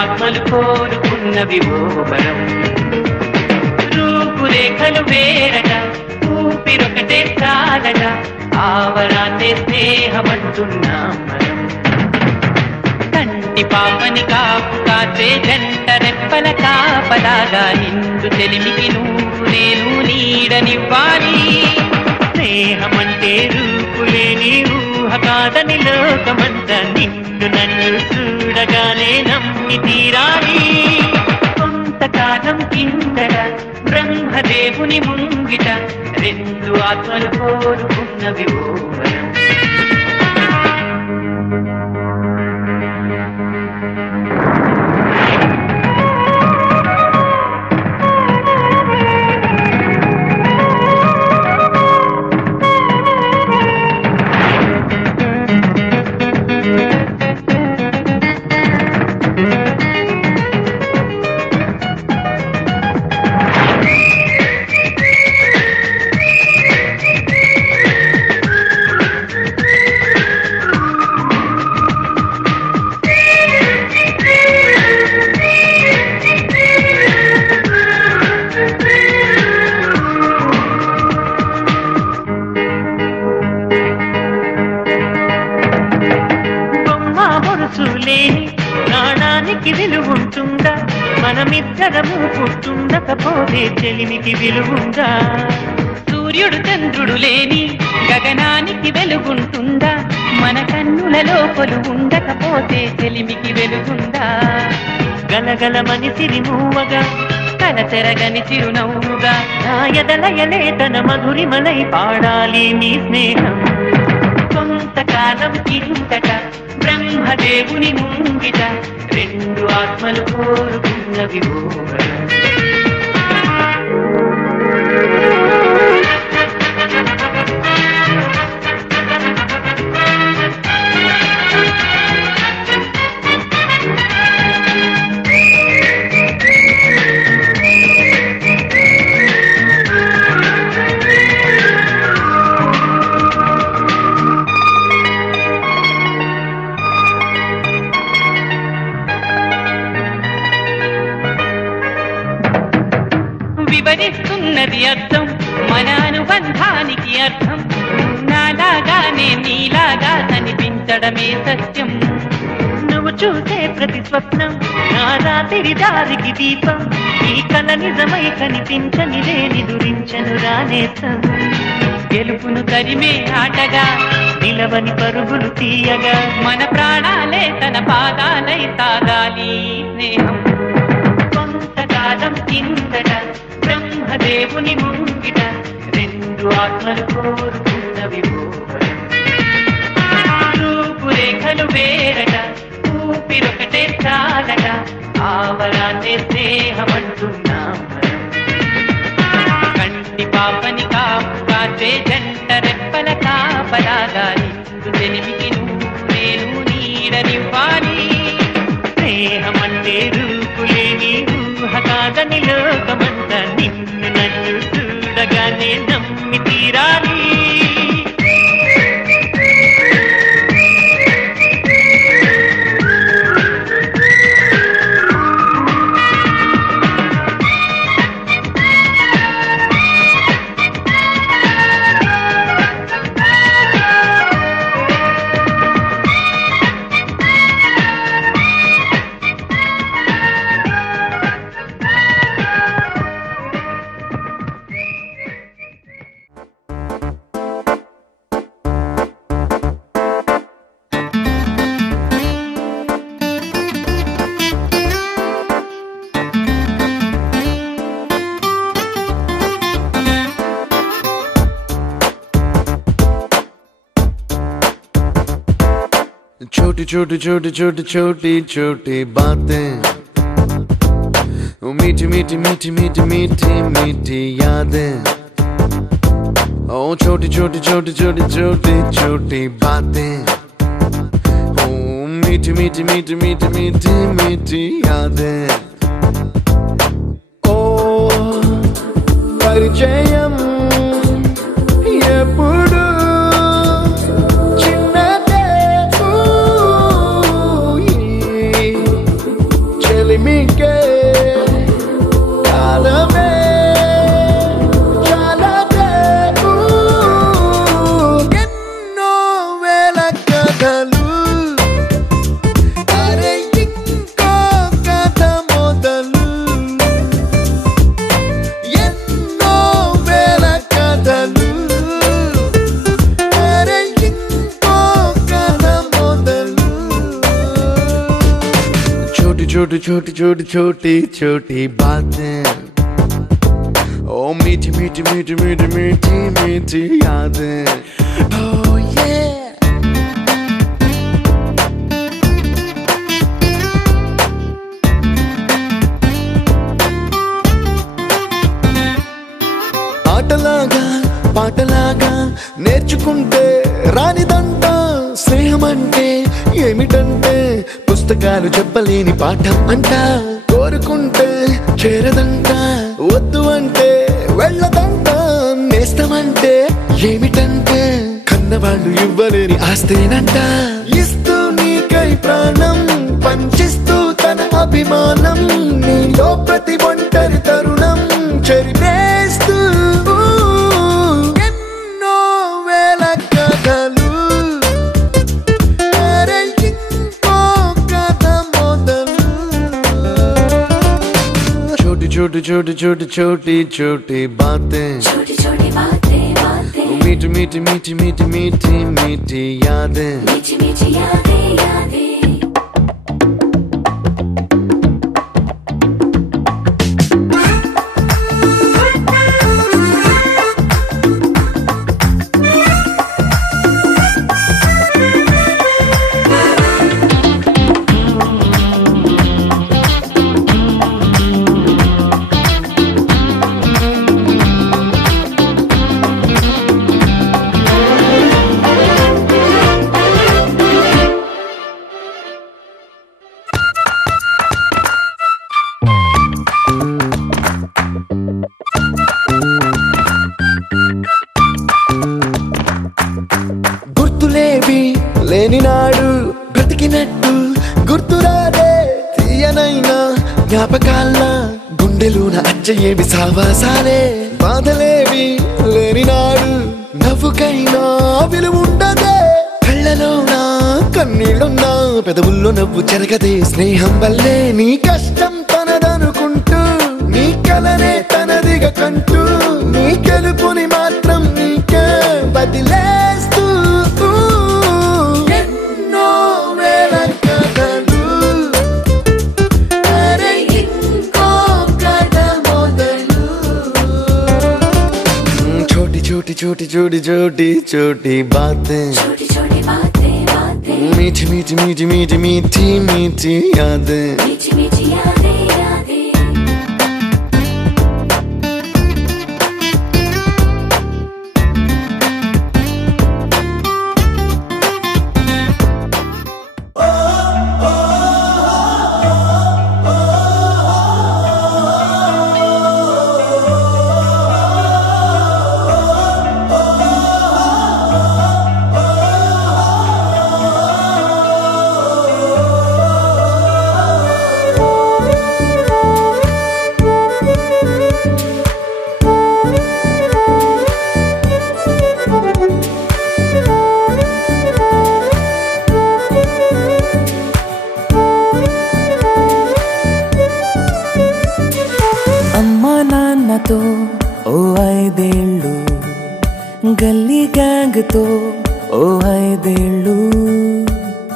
ఆత్మలు కోరుకున్నవి ఓ వరం. రూపురేఖలు వేరట, ఊపిరొకటే చాలట, ఆవరాన్నే స్నేహమంటున్నాం మనం. కంటి పాపని కాపు కాచే జంట రెప్పల కాపలాగా నిండు చెలిమికి నువ్వు నేను నీడనివ్వాలి. స్నేహమంటే రూపులేని ఊహ కాదని లోకమంతా నిన్ను నన్ను చూడగానే నమ్మి తీరాలి. కొంతకాలం కిందట బ్రహ్మదేవుని ముంగిట రెండు ఆత్మలు కోరుకున్నవి ఓ వరం. ప్రాణానికి విలువుంటుందా, మనమిద్దరము పుట్టుండకపోతే చెలిమికి విలువుందా? సూర్యుడు చంద్రుడు లేని గగనానికి వెలుగుంటుందా, మన కన్నులలో కొలువు ఉండకపోతే చెలిమికి వెలుగుందా? గలగలమని సిరిమూవగా కలచెరగని చిరునవ్వుగా నా ఎదలయలే తన మధురిమలై పాడాలి నీ స్నేహం. కొంతకాలం కిందట బ్రహ్మదేవుని ముంగిట రెండు ఆత్మలు కోరుకున్నవి ఓ వరం. వివరిస్తున్నది అర్థం మన అనుబంధానికి అర్థం. నాలాగానే నీలాగా కనిపించడమే సత్యం. నువ్వు చూసే ప్రతి స్వప్నం నా రాత్రి దారికి దీపం. ఈ కల నిజమై కనిపించనిదే నిదురించను రానేసం. గెలుపును తరిమే ఆటగా నిలవని పరుగులు తీయగా మన ప్రాణాలే తన పాదాలై సాగాలి స్నేహం. కొంతకాలం కిందట బ్రహ్మదేవుని ముంగిట రెండు ఆత్మలు కోరుకున్నవి ఓ వరం. రూపురేఖలు వేరట, ఊపిరొకటే చాలట, ఆవరాన్నే స్నేహమంటున్నాం మనం. కంటి పాపని కాపు కాచే జంట రెప్పల కాపలాగా నిండు చెలిమికి నువ్వు నేను నీడనివ్వాలి. స్నేహమంటే రూపులేని ఊహ కాదని లోకమంతా నిన్ను నన్ను చూడగానే నమ్మి తీరాలి. छोटी छोटी छोटी छोटी छोटी छोटी बातें, मीठी मीठी मीठी मीठी मीठी मीठी यादें. ओ छोटी छोटी छोटी छोटी छोटी छोटी बातें, ओ मीठी मीठी मीठी मीठी मीठी मीठी यादें. ओ परिचयम ఎప్పుడు చిన్నదే छोटी छोटी छोटी छोटी छोटी बातें ओ मीठी मीठी मीठी मीठी मीठी मीठी यादें oh yeah ఆటలాగా పాటలాగా నేర్చుకుంటే రానిదంట స్నేహమంటే ఏమిటంటే పుస్తకాలు చెప్పలేని పాఠం అంట కోరుకుంటే చేరదంట వద్దు అంటే వెళ్ళదంట నేస్తమంటే ఏమిటంటే కన్నవాళ్ళు ఇవ్వలేని ఆస్తేనంట ఇస్తూ నీకై ప్రాణం పంచిస్తూ తన అభిమానం నీలో ప్రతి ఒంటరి తరుణం చెరిపేస్తూ ఎన్నో వేల కథలు छोटी छोटी छोटी छोटी छोटी बातें छोटी छोटी बातें बातें मीठी मीठी मीठी मीठी मीठी मीठी यादें मीठी मीठी यादें यादें గుర్తులేవి లేని నాడు బ్రతికినట్టు గుర్తురాదే తీయనైనా జ్ఞాపకాల గుండెలోన అచ్చయేవి సావాసాలే బాధలేవి లేని నాడు నవ్వుకైనా విలువుండదే కళ్ళలోనా కన్నీళ్ళున్నా పెదవుల్లో నవ్వు చెరగదే స్నేహం వల్లే నీ కష్టం తనదనుకుంటూ నీ కలనే తనదిగా కంటూ నీ గెలుపుని మాత్రం నీకే బదిలేస్తూ ఎన్నో వేల కథలు అరే ఇంకో కథ మొదలు छोटी छोटी छोटी छोटी छोटी छोटी बातें छोटी छोटी बातें बातें मीठी मीठी मीठी मीठी मीठी मीठी यादें मीठी मीठी यादें यादें నాన్నతో ఓ 5 ఏళ్ళు గల్లీ గ్యాంగ్ తో ఓ 5 ఏళ్ళు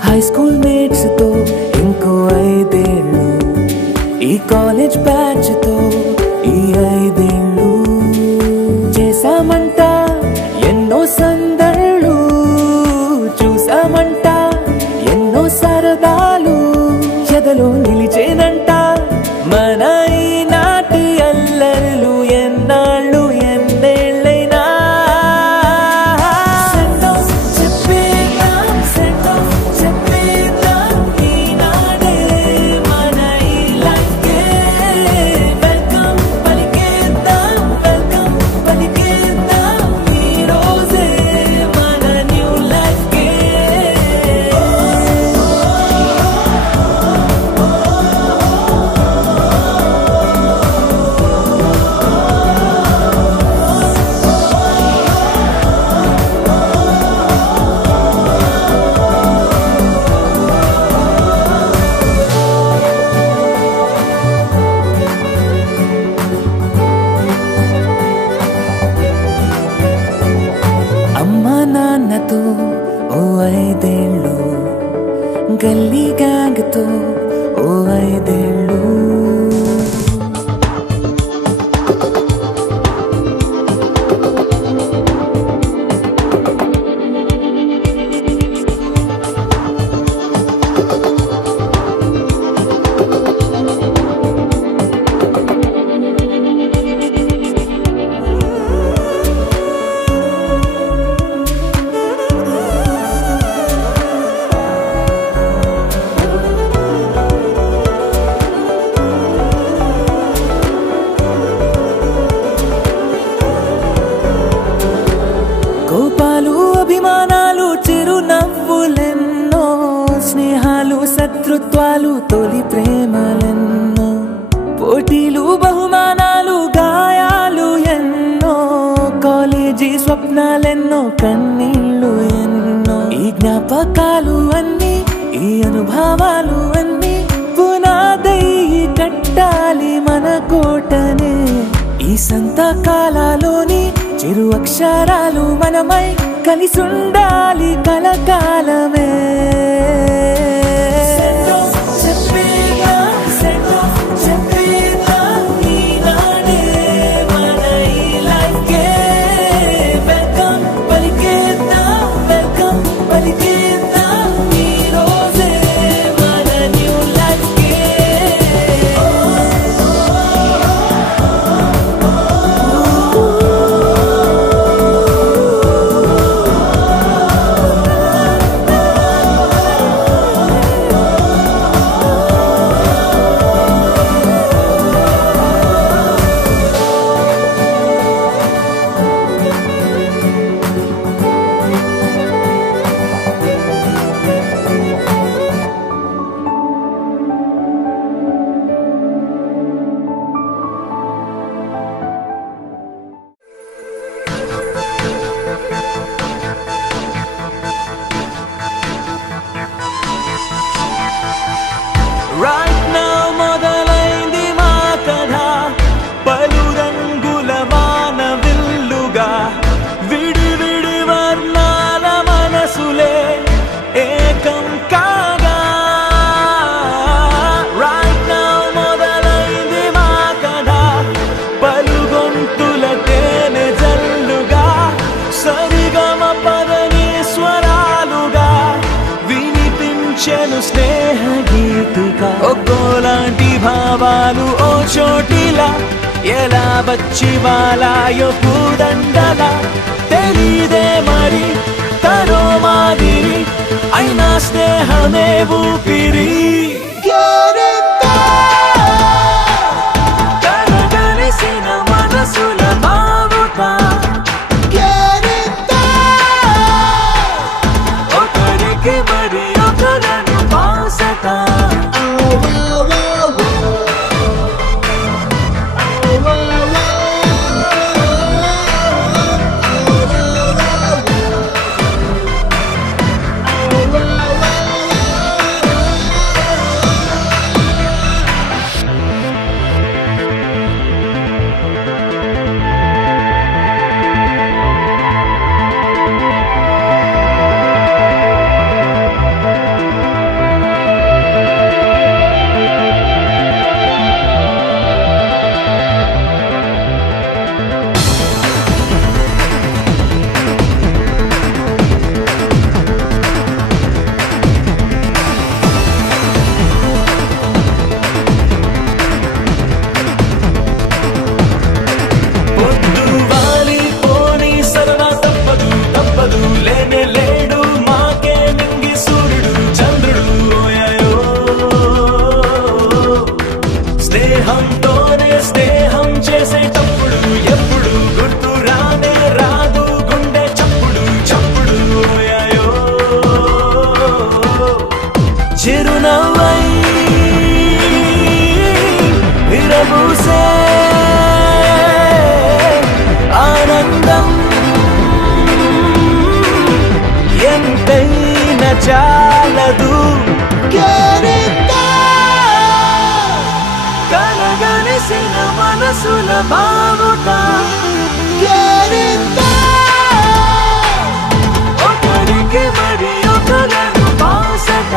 హై స్కూల్ మేట్స్ తో ఇంకో 5 ఏళ్ళు ఈ కాలేజ్ బ్యాచ్ తో ఈ 5 ఏళ్ళు చేసామంట ఎన్నో సందళ్ళు చూసామంట ఎన్నో సరదాలు ఎదలో నిలిచేనంట మన ఈనాటి అల్లర్లు ఎన్నాళ్ళు ఎన్నేళ్ళైనా చెప్పేద్దాం ఈనాడే మన ఈ లైఫ్కే వెల్కమ్ పలికేద్దాం అభిమానాలు చిరునవ్వులెన్నో స్నేహాలు శత్రుత్వాలు తొలి ప్రేమలెన్నో పోటీలు బహుమానాలు గాయాలు ఎన్నో కాలేజీ స్వప్నాలెన్నో కన్నీళ్ళు ఎన్నో ఈ జ్ఞాపకాలు అన్నీ ఈ అనుభవాలు అన్నీ పునాదయ్యి కట్టాలి మన కోటనే ఈ సంతకాలలోని చిరు అక్షరాలు మనమై కలిసుండాలి కలకాలమే Right now మొదలైంది మా కథ పలు రంగుల వానవిల్లుగా విడి విడి వర్ణాల మనసులే ఏకం కాగా Right now మొదలైంది మా కథ పలు గొంతుల తేనె జల్లుగా సరిగమ పదని స్వరాలుగా వినిపించెను స్నేహ గీతిగా ఒక్కోలాంటి భావాలు ఓ చోటిలా ఎలా వచ్చి వాలాయో పూదండలా తెలీదే మరి తనో మాదిరి అయినా స్నేహమే ఊపిరి కలగలిసిన మనసుల బావుట ఒకరికి మరి ఒకరను బాసట స్నేహంతోనే స్నేహం చేసేటప్పుడు ఎప్పుడు గుర్తు రానే రాదు గుండె చప్పుడు చప్పుడు ఓయాయో చిరునవ్వై విరబూసే ఆనందం ఎంతైనా చాలదు కలగలిసిన మనసుల బావుట ఒకరికి మరి ఒకరను బాసట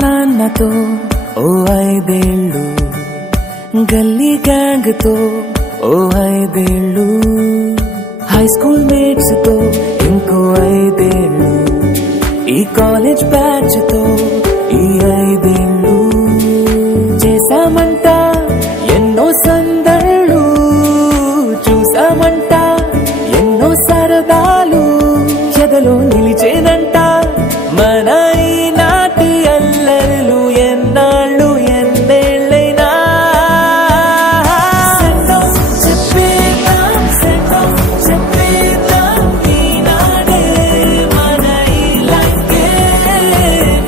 నాన్నతో ఓ 5 ఏళ్ళు, గల్లీ గ్యాంగ్ తో ఓ 5 ఏళ్ళు, హై స్కూల్ మేట్స్ తో ఇంకో 5 ఏళ్ళు, ఈ కాలేజ్ బ్యాచ్ తో ఈ 5 ఏళ్ళు, చేశామంట ఎన్నో సందళ్ళు, చూసామంట ఎన్నో సరదాలు, ఎదలో నిలిచేనంట మన ఈనాటి అల్లర్లు, ఎన్నాళ్ళు ఎన్నేళ్ళైనా. చెప్పేద్దాం ఈనాడే మన ఈ లైఫ్కే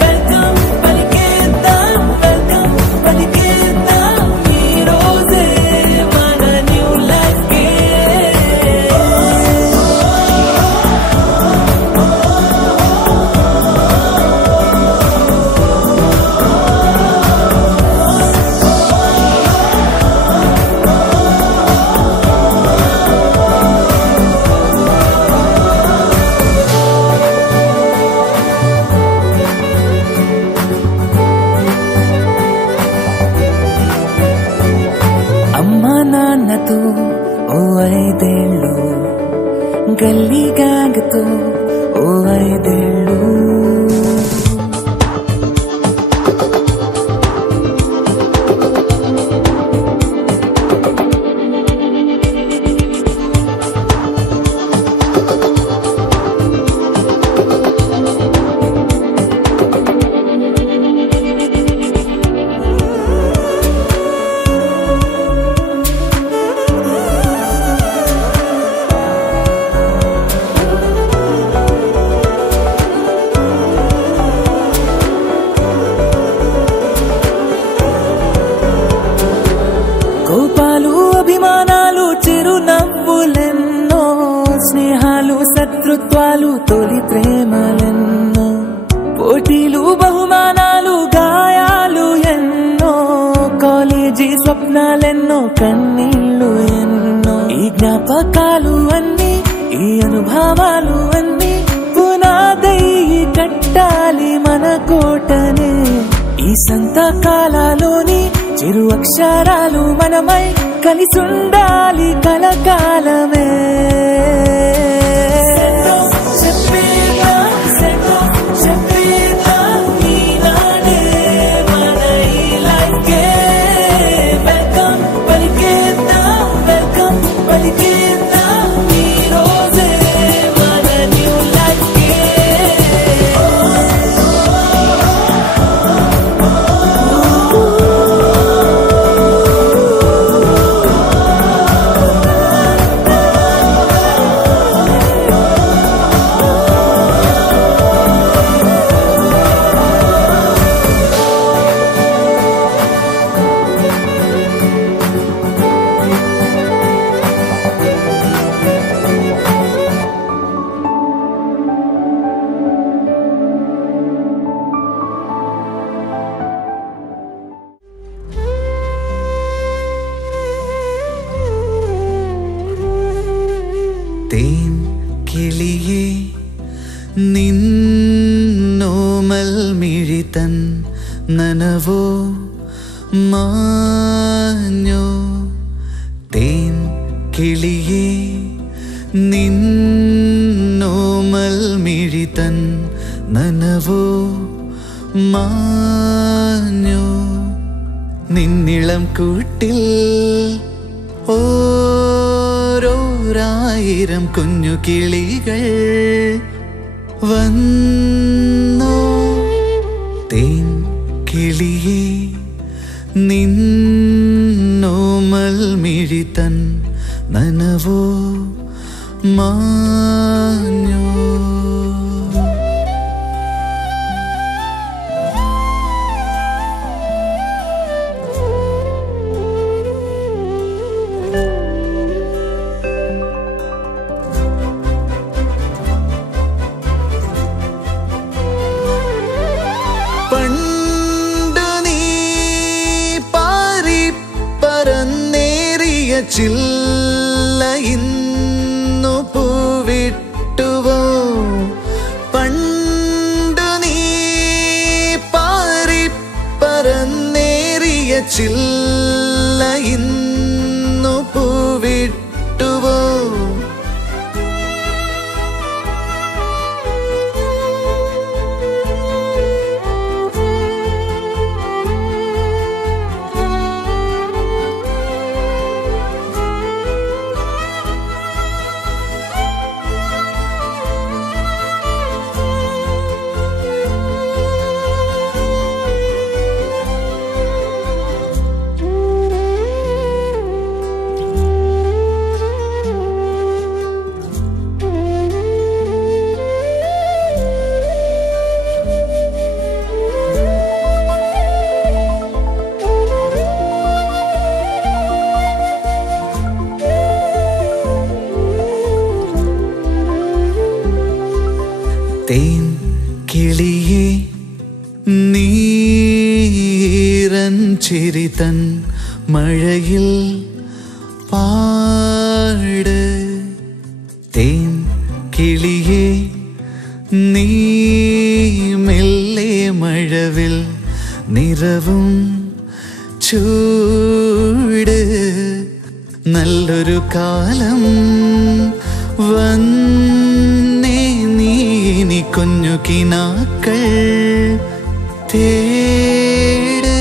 వెల్కమ్ పలికేద్దాం, వెల్కమ్ పలికేద్దాం ఈ రోజే మన న్యూ లైఫ్కే. అమ్మా నాన్నతో ఓ 5 ఏళ్ళు, గల్లీ గ్యాంగ్ తో ఓ 5 ఏళ్ళు. కోపాలు అభిమానాలు చిరునవ్వులెన్నో, స్నేహాలు శత్రుత్వాలు తొలి ప్రేమలెన్నో, పోటీలు బహుమానాలు గాయాలు ఎన్నో, కాలేజీ స్వప్నాలెన్నో కన్నీళ్లు ఎన్నో, ఈ జ్ఞాపకాలు అన్నీ ఈ అనుభవాలు అన్నీ పునాదై కట్టాలి మన కోటనే. ఈ సంతకాలలోని చిరు అక్షరాలు మనమై కలిసుండాలి కలకాలమే. చెప్పేద్దాం ఈనాడే మన ఈ లైఫ్కే వెల్కమ్ పలికేద్దాం, వెల్కమ్ పలికేద్దాం ఈ రోజే మన న్యూ లైఫ్కే. തേൻ കിളിയേ നിന്നോമൽ മിഴിതൻ നനവോ മാഞ്ഞോ. തേൻ കിളിയേ നിന്നോമൽ മിഴിതൻ നനവോ മാഞ്ഞോ. നിന്നിളം കൂട്ടിൽ ഓ നൂറായിരം കുഞ്ഞു കിളികൾ വന്നോ തേൻ കിളിയേ നിന്നോമൽ മിഴിതൻ നനവോ മാഞ്ഞോ പണ്ടു നീ പാറി പറന്നേറിയ ചില്ല ഇന്നു പൂവിട്ടുവോ പണ്ടു നീ പാറി പറന്നേറിയ ചില്ല ഇന്നു പൂവിട്ടുവോ തേൻ കിളിയേ നീരൻ ചിരിതൻ മഴയിൽ പാട് തേൻ കിളിയേ നീ മെല്ലെ മഴവിൽ നിറവും ചൂട് നല്ലൊരു കാലം വന്നേ നീ കുഞ്ഞു കിനാക്കൾ തേട്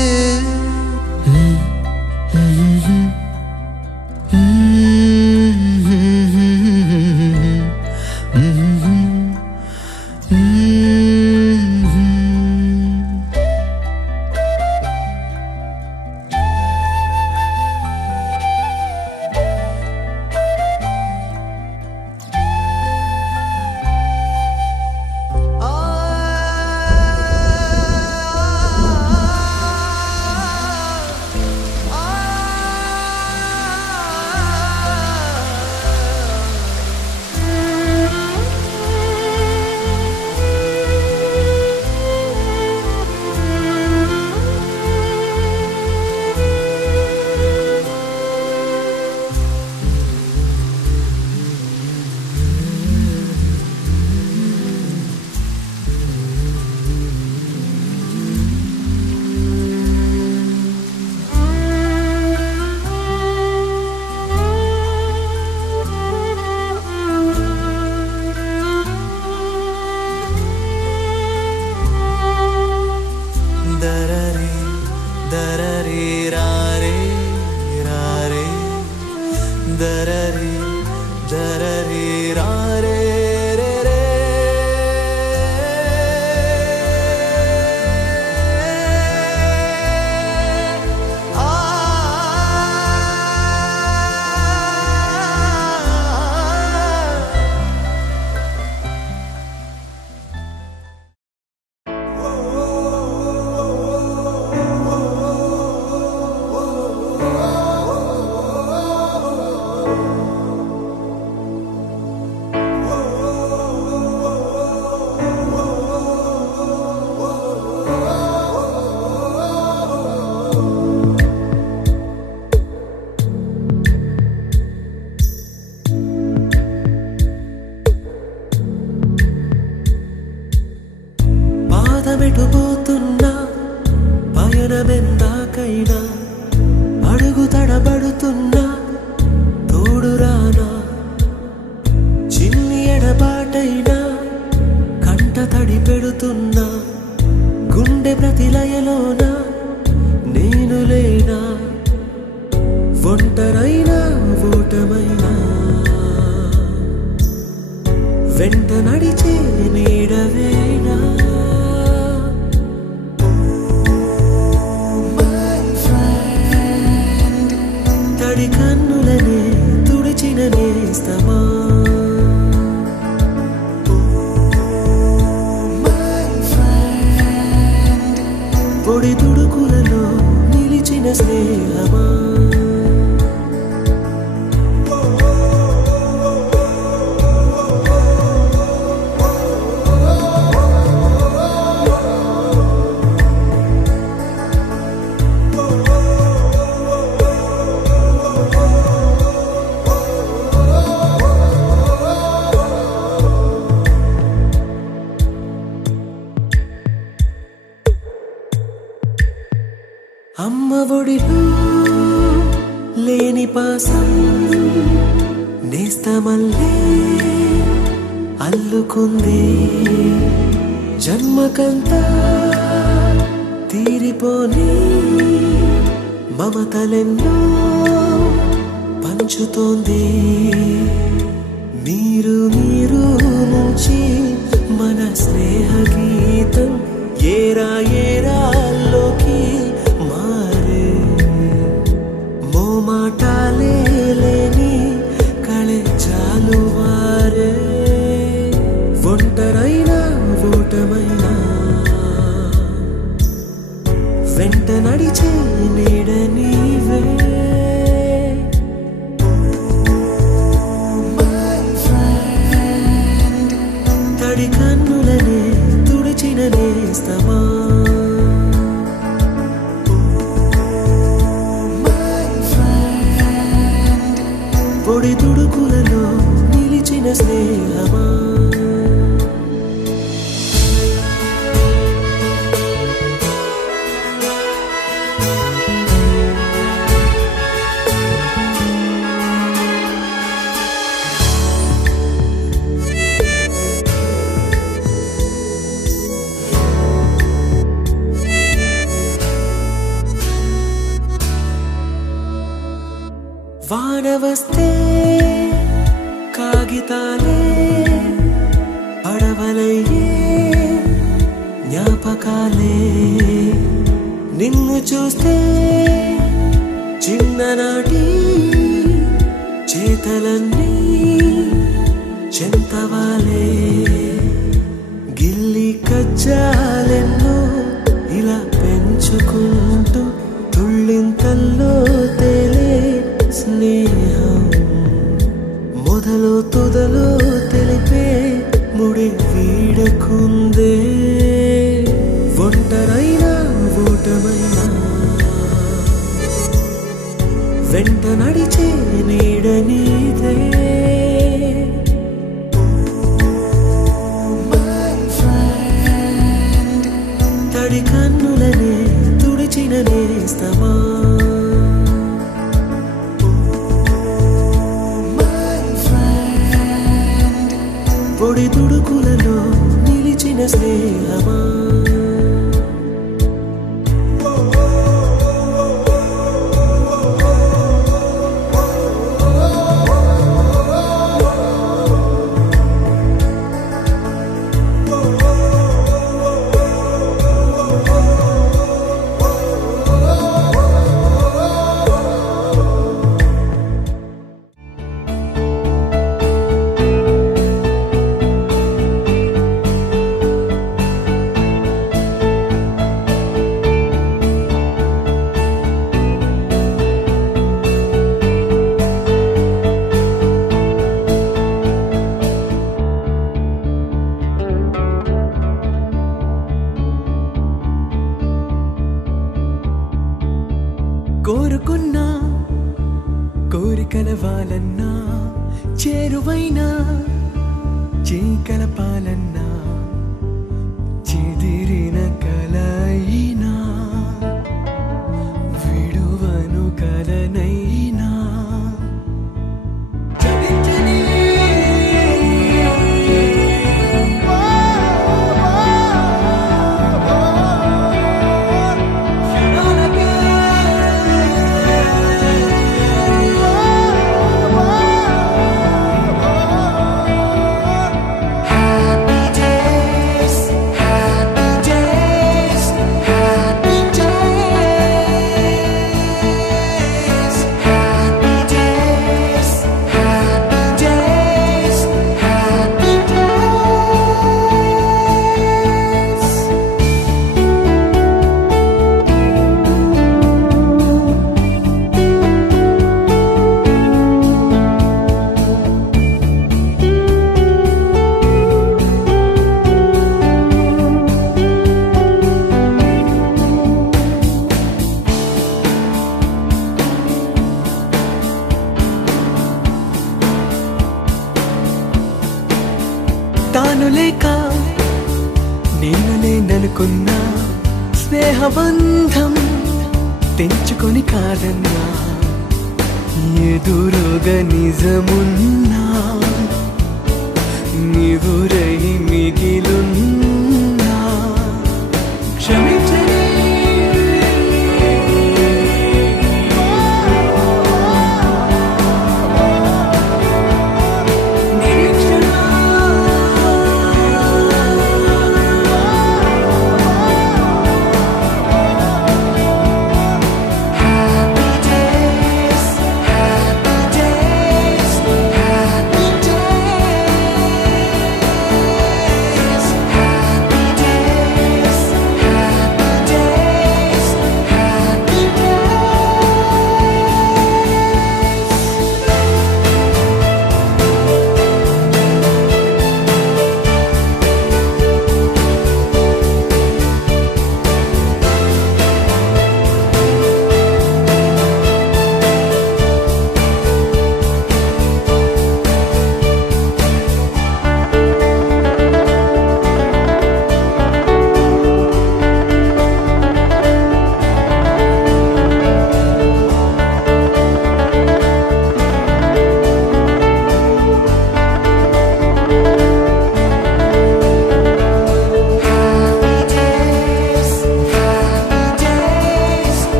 వెంట నడిచే నీడవేనా తడి కన్నులనే తుడిచిన నేస్తమా పొడి తుడుకులలో నిలిచిన స్నేహమా అమ్మ ఒడిలో లేని పాసం నేస్తమల్లే అల్లుకుంది జన్మకంతా తీరిపోని మమతలెన్నో పంచుతోంది మీరు మీరు నుంచి మన స్నేహ గీతం ఏరా ఏరాల్లోకి మాటాలే లేని కళెచాలు వారే ఒంటరైనా ఓటమైనా వెంట నడిచే నీడ నీవే తడి కన్నులనే తుడిచిన నేస్తమా పొడి తుడుకులలో నిలిచిన స్నేహమా వాన వస్తే కాగితాలే పడవలయ్యే జ్ఞాపకాలే నిన్ను చూస్తే చిన్ననాటి చేతలన్నీ చెంతవాలే గిల్లి కజ్జాలెన్నో ఇలా పెంచుకుంటూ తుళ్ళింతల్లో తేలే స్నేహం మొదలు తుదలు తెలిపే ముడి వీడకుందే ఒంటరైనా ఓటమైనా వెంట నడిచే నీడ నీదే తడి కన్నులనే తుడిచిన నేస్తమా పొడి తుడుకులలో నిలిచిన స్నేహమా కోరుకున్నా కోరికల వాలన్నా చేరువైనా చీకలపాలన్నా చెదిరిన కలయినా విడువను కలనైనా తాను లేక నేను లేననుకున్నా స్నేహబంధం తెంచుకొని కాదన్నా ఎదురుగా నిజమున్నా నీవురై మిగిలున్నా క్షమించని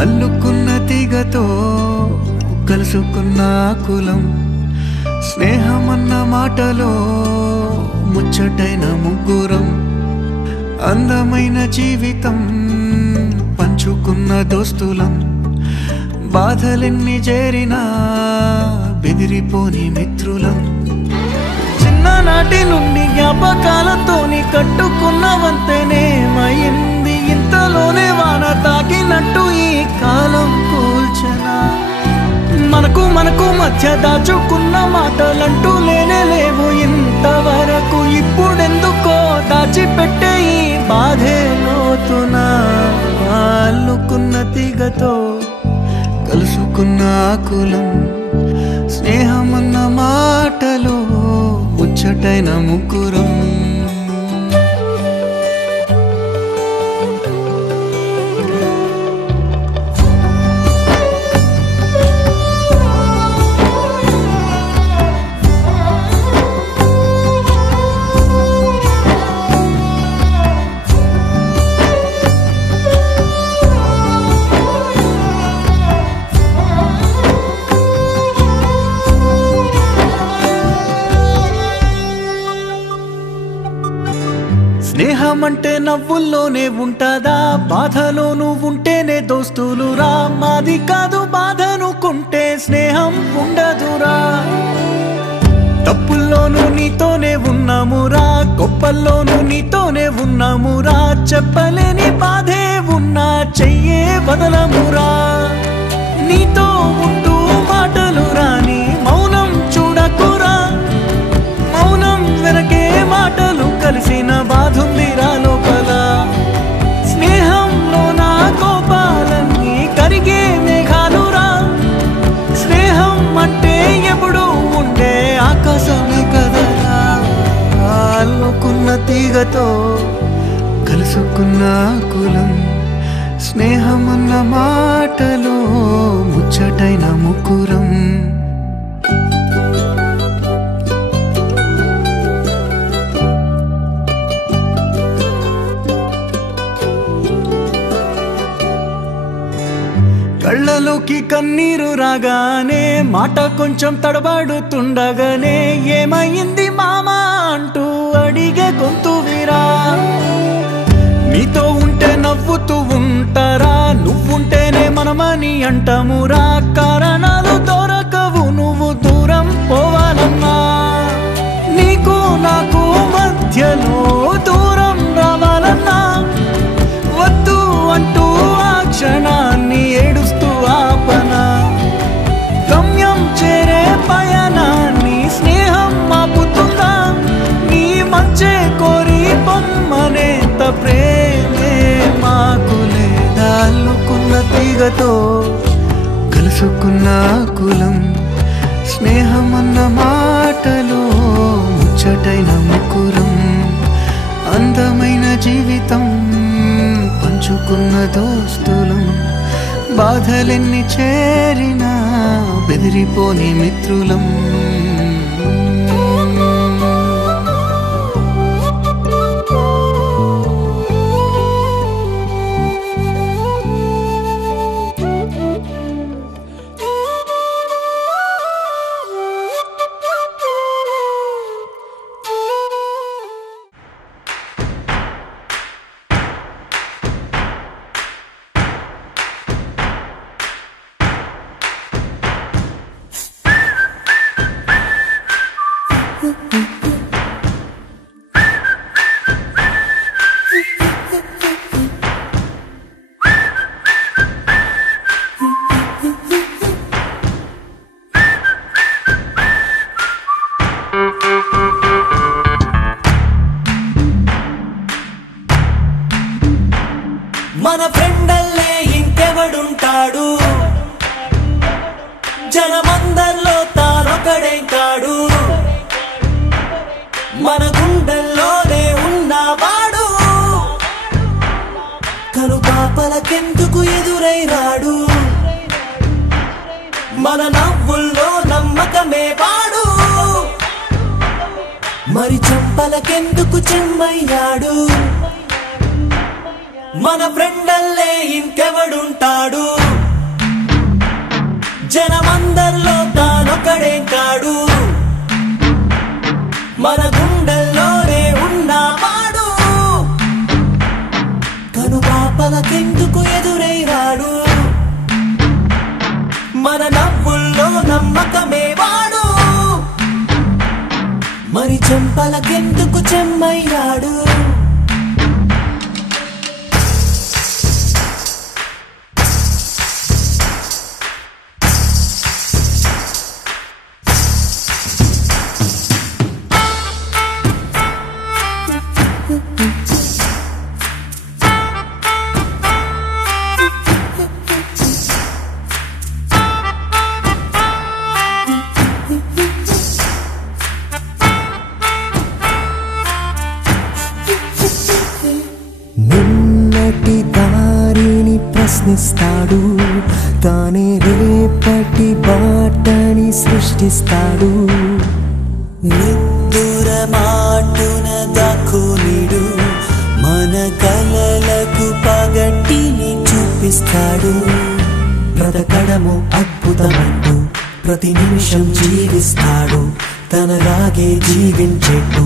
అల్లుకున్న తీగతో కలుసుకున్న కులం స్నేహమన్న మాటలో ముచ్చటైన ముగ్గురం అందమైన జీవితం పంచుకున్న దోస్తులం బాధలెన్ని చేరినా బెదిరిపోని మిత్రులం చిన్ననాటి నుండి జ్ఞాపకాలతోని కట్టుకున్న వంతెనేమైంది ఇంతలోనే వాన తాకినట్టు ఈ కాలం కూల్చనా మనకు మధ్య దాచుకున్న మాటలంటూ లేనే లేవు ఇంతవరకు ఇప్పుడెందుకో దాచిపెట్టే ఈ బాధే లోతునా అల్లుకున్న తీగతో కలుసుకున్న కులం స్నేహమన్న మాటలో ముచ్చటైన ముగ్గురం స్నేహమంటే నవ్వుల్లోనే ఉంటదా బాధలోనూ ఉంటేనే దోస్తులురా మాది కాదు బాధనుకుంటే స్నేహం ఉండదురా తప్పుల్లోనూ నీతోనే ఉన్నామురా గొప్పల్లోనూ నీతోనే ఉన్నామురా చెప్పలేని బాధే ఉన్నా చెయ్యే వదలమురా నీతో ఉంటూ మాటలు రాని మౌనం చూడకురా మౌనం వెనకే మాటలు కలిసిన బాధుందిరా లోపల స్నేహంలో నా కోపాలన్నీ కరిగే మేఘాలురా స్నేహం అంటే ఎప్పుడు ఉండే ఆకాశమే కదరా అల్లుకున్న తీగతో కలుసుకున్న కులం స్నేహమన్న మాటలో ముచ్చటైన ముగ్గురం కళ్ళలోకి కన్నీరు రాగానే మాట కొంచెం తడబడుతుండగానే ఏమైంది మామా అంటూ అడిగే గొంతు విరా నీతో ఉంటే నవ్వుతూ ఉంటారా నువ్వుంటేనే మనమని అంటామురా కారణాలు దొరకవు నువ్వు దూరం పోవాలన్నా నీకు నాకు మధ్యలో దూరం రావాలన్నా వద్దు అంటూ ఆ క్షణాన్ని ఏడుస్తూ ఆపన గమ్యం చేరే తీగతో కలుసుకున్న కులం స్నేహమన్న మాటలో ముచ్చటైన ముకురం అందమైన జీవితం పంచుకున్న దోస్తులం బాధలెన్ని చేరినా బెదిరిపోని మిత్రులం మన ఫ్రెండల్లే ఇంకెవడుంటాడు జనమందరిలో తానొకడే కాడు మన గుండెల్లోనే ఉన్నవాడు కను పాపలకెందుకు ఎదురై రాడు మన నవ్వుల్లో నమ్మకమే వాడు మరి చెంపలకెందుకు చెమ్మయ్యాడు మన ఫ్రెండల్లే ఇంకెవడుంటాడు జనమందరిలో తానొకడే కాడు మన గుండెల్లోనే ఉన్నవాడు కను పాపలకెందుకు ఎదురై రాడు మన నవ్వుల్లో నమ్మకమే వాడు మరి చెంపలకెందుకు చెమ్మయ్యాడు నిన్నటి దారిని ప్రశ్నిస్తాడు తానే రేపటి బాటని సృష్టిస్తాడు నిద్దుర మాటున దాక్కునిడు మన కలలకు పగటిని చూపిస్తాడు బ్రతకడము అద్భుతమంటూ ప్రతి నిమిషం జీవిస్తాడు తనలాగే జీవించేట్టు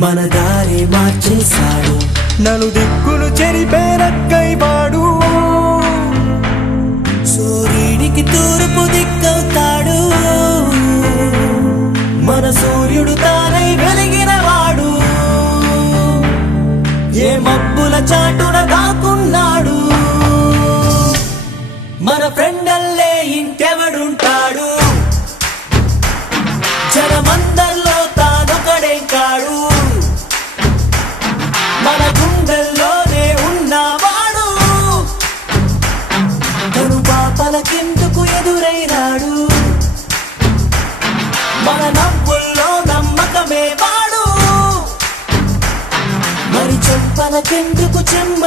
మన దారి మార్చేశాడు నలుదిక్కులు చెరిపేరక్కైవాడు సూర్యుడికి తూర్పు దిక్కవుతాడు మన సూర్యుడు తానై వెలిగినవాడు ఏ మబ్బుల చాటున దాక్కున్నాడు మన ఫ్రెండల్లే ఇంకెవడుంటాడు జనమందరిలో తానొకడే కాడు మన గుండెల్లోనే ఉన్నవాడు కను పాపలకెందుకు ఎదురై రాడు మన నవ్వుల్లో నమ్మకమే వాడు మరి చెంపలకెందుకు చెమ్మ